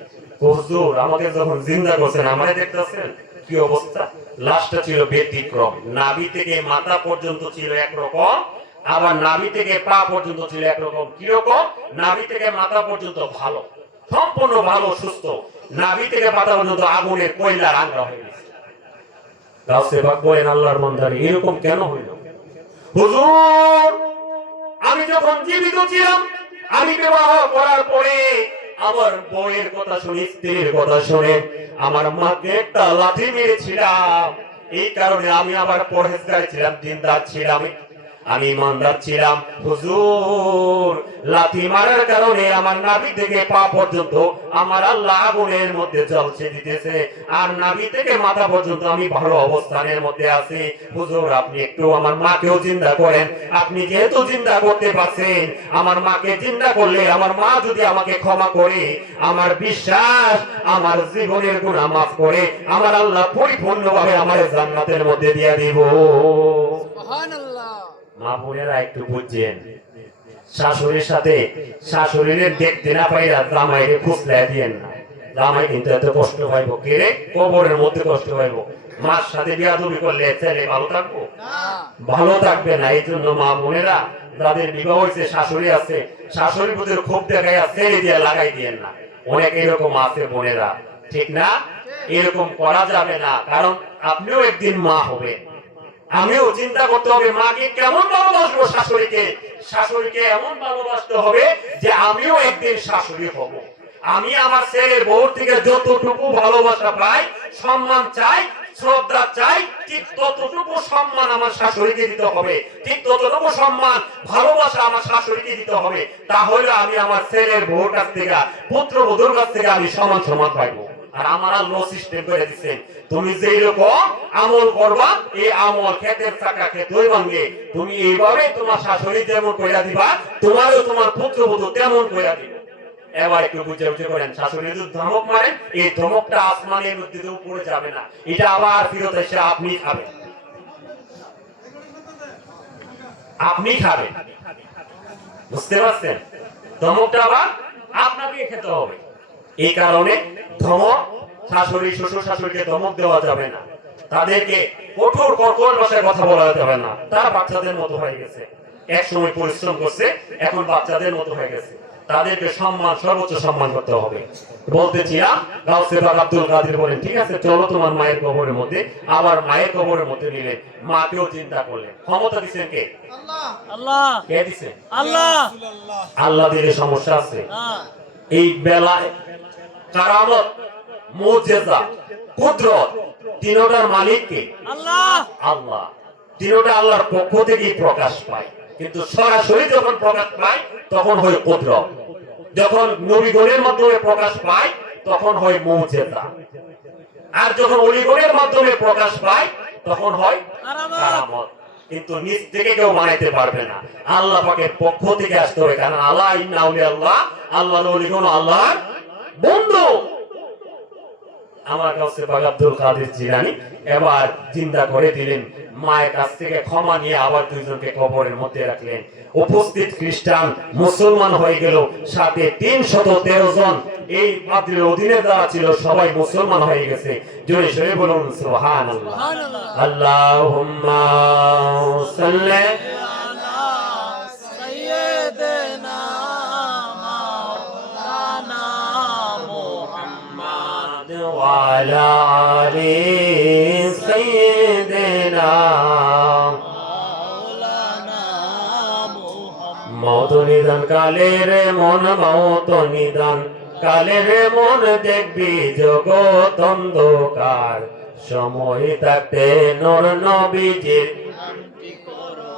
হুজুর আমাকে যখন জিন্দা করছেন আমারে দেখতেছেন কি অবস্থা, লাশটা ছিল ব্যতিক্রম, নাভি থেকে মাথা পর্যন্ত ছিল একরকম, আবার নাভি থেকে পা পর্যন্ত ছিল একরকম। কিরকম? নাভি থেকে মাথা পর্যন্ত ভালো, সম্পূর্ণ ভালো সুস্থ, নাভি থেকে মাথা পর্যন্ত আগুনের কয়লা রাঙা হয়ে গেছে। গাউসে পাক বলেন আল্লাহর বান্দারে এরকম কেন হইল? হুজুর আমি যখন জীবিত ছিলাম, আমি বিবাহ করার পরে আমার বউয়ের কথা শুনে, স্ত্রীর কথা শুনে আমার মাকে একটা লাঠি মেরেছিলাম। এই কারণে আমি আবার পরহেজগার ছিলাম, দিনদার ছিলাম, আমি ইমানদার ছিলাম। হুজুর লাঠি মারার কারণে আমার নাভি থেকে পা পর্যন্ত আমার আল্লাহ আগুনের মধ্যে জ্বলছে দিতেছে, আর নাভি থেকে মাথা পর্যন্ত আমি ভালো অবস্থানের মধ্যে আছি। হুজুর আপনি একটু আমার মাকেও জিন্দা করেন, আপনি যেহেতু জিন্দা করতে পারছেন, আমার মাকে জিন্দা করলে আমার মা যদি আমাকে ক্ষমা করে, আমার বিশ্বাস আমার জীবনের গুনাহ মাফ করে আমার আল্লাহ পরিপূর্ণভাবে আমার জান্নাতের মধ্যে দিয়ে দিব। সুবহানাল্লাহ। মা বোনেরা একটু বুঝছেন, শাশুড়ির সাথে শাশুড়ির দেখতে না পাইরা জামাইরে খুঁজলে দিয়েন না, জামাই কিন্তু এত কষ্ট পাইব, কে রে কবরের মধ্যে কষ্ট পাইব। মার সাথে বিয়াদবি করলে ছেলে ভালো থাকবো? ভালো থাকবে না। এই জন্য মা বোনেরা যাদের বিবাহ হয়েছে, শাশুড়ি আছে, শাশুড়ি বুঝে খুব দেখাইয়া ছেড়ে দিয়ে লাগাই দিয়েন না। অনেক এরকম আছে বোনেরা, ঠিক না? এরকম করা যাবে না, কারণ আপনিও একদিন মা হবে। আমিও চিন্তা করতে হবে মাকে কেমন ভালোবাসবো, শাশুড়িকে শাশুড়িকে এমন ভালোবাসতে হবে যে আমিও একদিন শাশুড়ি হব। আমি আমার ছেলের বউর থেকে যতটুকু ভালোবাসা পাই, সম্মান চাই, শ্রদ্ধা চাই, ঠিক ততটুকু সম্মান আমার শাশুড়িকে দিতে হবে, ঠিক ততটুকু সম্মান ভালোবাসা আমার শাশুড়িকে দিতে হবে। তাহলে আমি আমার ছেলের বউর কাছ থেকে, পুত্রবধূর কাছ থেকে আমি সমান সমান পাইবো। আর আমার আল্লাহ সিস্টেম করে দিচ্ছেন, তুমি যেই রকম আমল করবা, এই আমল ক্ষেতের চাকা ক্ষেতই ভাঙে, তুমি এইভাবে তোমার শাশুড়ি যেমন কইরা দিবা, তোমারও তোমার পুত্রবধূ তেমন কইরা দিবে। এবার একটু বুঝে বুঝে করেন, শাশুড়ি যদি ধমক মারেন, এই ধমকটা আসমানের মধ্যে দিয়ে উপরে যাবে না, এটা আবার ফিরত এসে আপনি খাবেন, আপনি খাবেন। বুঝতে পারছেন? ধমকটা আবার আপনাকে খেতে হবে। এই কারণে ধমক, শাশুড়ি শ্বশুর শাশুড়িকে ধমক দেওয়া যাবে না, তাদেরকে কঠোর কঠোর ভাষায় কথা বলা যাবে না। তারা বাচ্চাদের মতো হয়ে গেছে, এক সময় পরিশ্রম করছে, এখন বাচ্চাদের মতো হয়ে গেছে। তাদেরকে সম্মান, সর্বোচ্চ সম্মান করতে হবে। বলতেছিলাম গাউসে পাক আব্দুল কাদের বলেন, ঠিক আছে চলো তোমার মায়ের কবরের মধ্যে, আবার মায়ের কবরের মধ্যে নিলে মাকেও চিন্তা করলেন। ক্ষমতা দিচ্ছেন কে? আল্লাহ। কে দিচ্ছেন? আল্লাহ। আল্লাহ দিলে সমস্যা আছে? হ্যাঁ। এই বেলায় কারামত, মুজিজা, কুদরত তিনটার মালিক কে? আল্লাহ। আল্লাহ। তিনটা আল্লাহর পক্ষ থেকেই প্রকাশ পায়, কিন্তু সরাসরি যখন প্রকাশ পায় তখন হয় কুদরত, যখন নবীগণের মাধ্যমে প্রকাশ পায় তখন হয় মুজিজা, আর যখন ওলিগণের মাধ্যমে প্রকাশ পায় তখন হয় কারামত। কিন্তু নিজ থেকে কেউ বানাইতে পারবে না, আল্লাহ পাকের পক্ষ থেকে আসতে হবে। কারণ আল্লাহ ইন্না আউলিয়া আল্লাহ, আল্লাহর ওলিগণ আল্লাহর বন্ধু। আমার কাছে পাক আব্দুল কাদের জিলানী এবার চিন্তা করে দিলেন, মায়ের কাছ থেকে ক্ষমা নিয়ে আবার দুইজনকে কবরের মধ্যে রাখলেন। উপস্থিত খ্রিস্টান মুসলমান হয়ে গেল, সাথে 313 জন এই পাদ্রীর অধীনে যারা ছিল সবাই মুসলমান হয়ে গেছে। জোরে সোরে বলুন সুবহানাল্লাহ। আল্লাহুম্মা সাল্লি আলা সাইয়্যিদিনা মাওলানা মুহাম্মদ ওয়া আলা আলি সাইয়্যিদিনা মাওলানা মুহাম্মদ। মৌত নিদান কালের মন, মৌত নিদান কালের মন, দেখবি জগৎ অন্ধকার, সময় থাকতে নূর নবীজির নামটি করো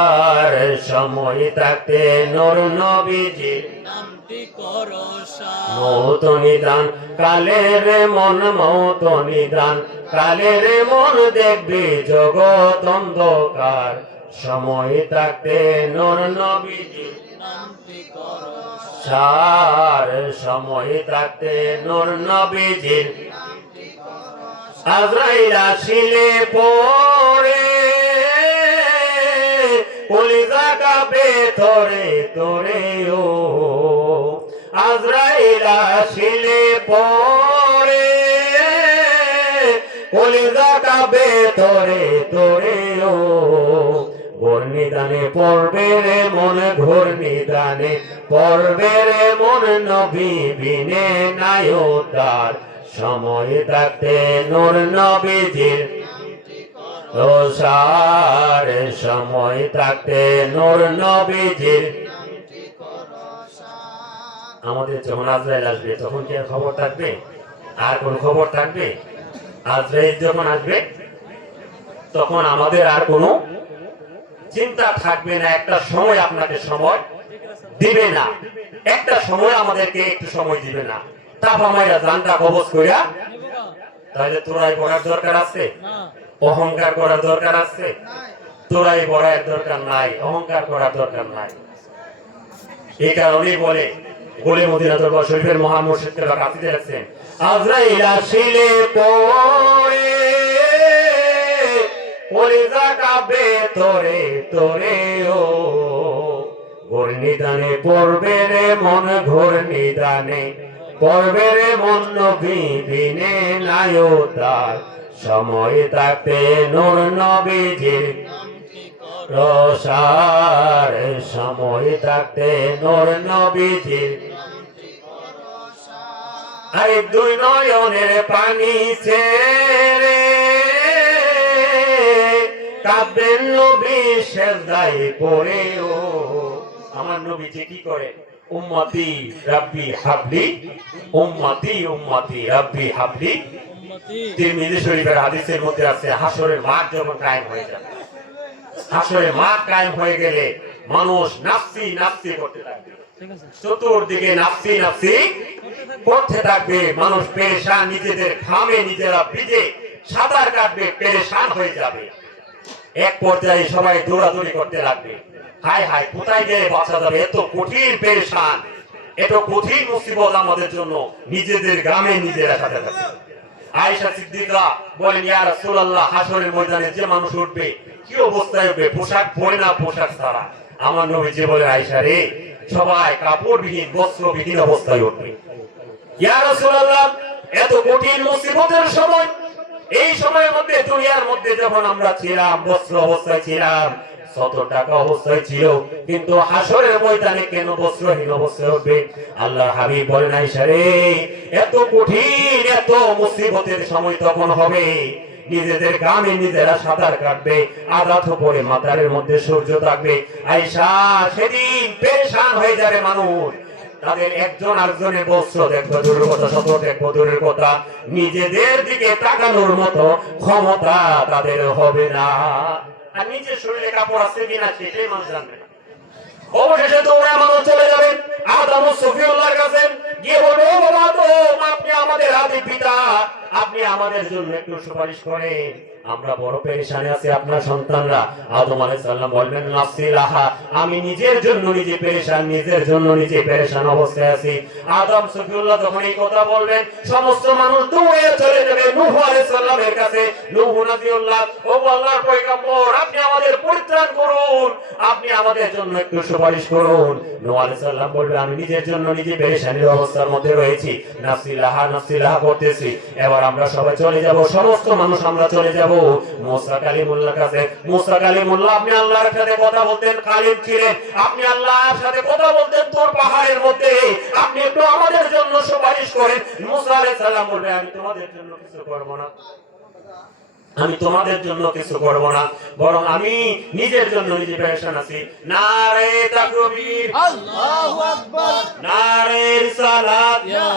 আর, সময় থাকতে নূর নবীজির নামটি করো মৌত নিদান কালের মন, মৌত নিদান কালের মন, দেখবি জগৎ অন্ধকার, সময় থাকতে নূর নবীজির নামটি করো সার, সময় থাকতে নূর নবীজির আজরাইল আসিলে পরে কলিজা কাঁপে তোরে তোরে ও আজরাইল আসিলে পরে কলিজা কাঁপে তোরে তোরে ও ঘূর্ণিদানে পড়বে রে মন ঘূর্ণিদানে পড়বে রে মন নবী বিনে নাই উদ্ধার সময় থাকতে নূর নবীজির রোসার সময় থাকতে নূর নবীজির আমাদের যখন আজরাইল আসবে তখন কি আর খবর থাকবে? আর কোন খবর থাকবে? আজরাইল যখন আসবে তখন আমাদের আর কোনো চিন্তা থাকবে না। একটা সময় আপনাকে সময় দিবে না, একটা সময় আমাদেরকে একটু সময় দিবে না। তাপামাইরা জানটা কবজ কইরা তাহলে তোরাই পড়ার দরকার আছে? না অহংকার করার দরকার আছে? তোরাই পড়ার দরকার নাই, অহংকার করার দরকার নাই। এই কারণেই বলে গোলে মদিনা দরবার শরীফের মহান মুর্শিদ কেবলা কাফিতে রাখছেন আজরাইল আসিলে পরে কলিজা কাঁপে তোরে তোরে ও ঘূর্ণিদানে পড়বে রে মন ঘূর্ণিদানে পড়বে রে মন নবী বিনে নাই উদ্ধার সময় থাকতে নূর নবীজির রোসার সময় থাকতে নূর নবীজির আরে দুই নয়নের পানি ছেড়ে কাঁদবেন নবী সেজদায় পড়ে ও আমার নবীজি কি করে? উম্মতি রাব্বি হাবলি উম্মতি উম্মতি রাব্বি হাবলি। উম্মতি তিরমিজি শরীফের হাদিসের মধ্যে আছে হাসরের মাঠ যখন কায়েম হয়ে যাবে, হাসরের মাঠ কায়েম হয়ে গেলে মানুষ নাফসি নাফসি করতে থাকবে, ঠিক আছে চতুর্দিকে নাফসি নাফসি করতে থাকবে। মানুষ পেরেশান, নিজেদের ঘামে নিজেরা ভিজে সাঁতার কাটবে, পেরেশান হয়ে যাবে। এক পর্যায়ে সবাই দৌড়াদৌড়ি করতে লাগবে, হায় হায় কোথায় গিয়ে বাঁচা যাবে? এত কঠিন পেরেশান, এত কঠিন মুসিবত আমাদের জন্য নিজেদের গ্রামে নিজেরা সাথে থাকবে। আয়েশা সিদ্দিকা বলেন ইয়া রাসূলুল্লাহ হাসরের ময়দানে যে মানুষ উঠবে কি অবস্থায় উঠবে? পোশাক পরে না, পোশাক ছাড়া। আমার নবীজি বলেন আয়েশা রে সবাই কাপড়বিহীন বস্ত্রবিহীন অবস্থায় উঠবে। ইয়া রাসূলুল্লাহ এত কঠিন মুসিবতের সময়, এই সময়ের মধ্যে দুনিয়ার মধ্যে যখন আমরা ছিলাম বস্ত্র অবস্থায় ছিলাম, 100 টাকা অবস্থায় ছিল, কিন্তু হাসরের ময়দানে কেন বস্ত্রহীন অবস্থায় হবে? আল্লাহর হাবিব বলেন আয়েশা রে এত কঠিন এত মুসিবতের সময় তখন হবে নিজেদের গ্রামে নিজেরা সাঁতার কাটবে, আদাত পরে মাথার মধ্যে সূর্য থাকবে। আয়েশা সেদিন পেরেশান হয়ে যাবে মানুষ, তাদের একজন আরেকজনের বস্ত্র দেখবো দূরের কথা, শত দেখবো দূরের কথা, নিজেদের দিকে তাকানোর মতো ক্ষমতা তাদের হবে না। আর নিজের শরীরে কাপড় আছে কিনা সেটাই মানুষ জানবে না। অবশেষে দৌড়ে মানুষ চলে যাবেন আদম ও সফিউল্লাহর কাছে, গিয়ে বলবে ও বাবা আদম আপনি আমাদের আদি পিতা, আপনি আমাদের জন্য একটু সুপারিশ করেন, আমরা বড় পেরেশানে আছি আপনার সন্তানরা। আদম আলাইহিস সালাম বলবেন নাফসি লাহা, আমি নিজের জন্য নিজে পেরেশান, নিজের জন্য নিজে পেরেশান অবস্থায় আছি। আদম সফিউল্লাহ যখন এই কথা বলবেন সমস্ত মানুষ দৌড়ে চলে যাবে নূহ আলাইহিস সালামের কাছে। নূহ নবিউল্লাহ ও আল্লাহর পয়গম্বর আপনি আমাদের পরিত্রাণ করুন, আপনি আমাদের জন্য একটু সুপারিশ করুন। নূহ আলাইহিস সালাম বলবে আমি নিজের জন্য নিজে পেরেশানির অবস্থার মধ্যে রয়েছি, নাফসি লাহা করতেছি। এবার আমরা সবাই চলে যাব, সমস্ত মানুষ আমরা চলে যাব মুসা কালিমুল্লাহর কাছে। মুসা কালিমুল্লাহ আপনি আল্লাহর সাথে কথা বলতেন, কালিম ছিলেন, আপনি আল্লাহর সাথে কথা বলতেন তোর পাহাড়ের মধ্যে, আপনি একটু আমাদের জন্য সুপারিশ করেন। মুসা আলাইহিস সালাম বলবে আমি তোমাদের জন্য কিছু করব না, আমি তোমাদের জন্য কিছু করব না, বরং আমি নিজের জন্য নিজে পেরেশান আছি। নারে তাকবীর, আল্লাহু আকবার, নারে রিসালাত, ইয়া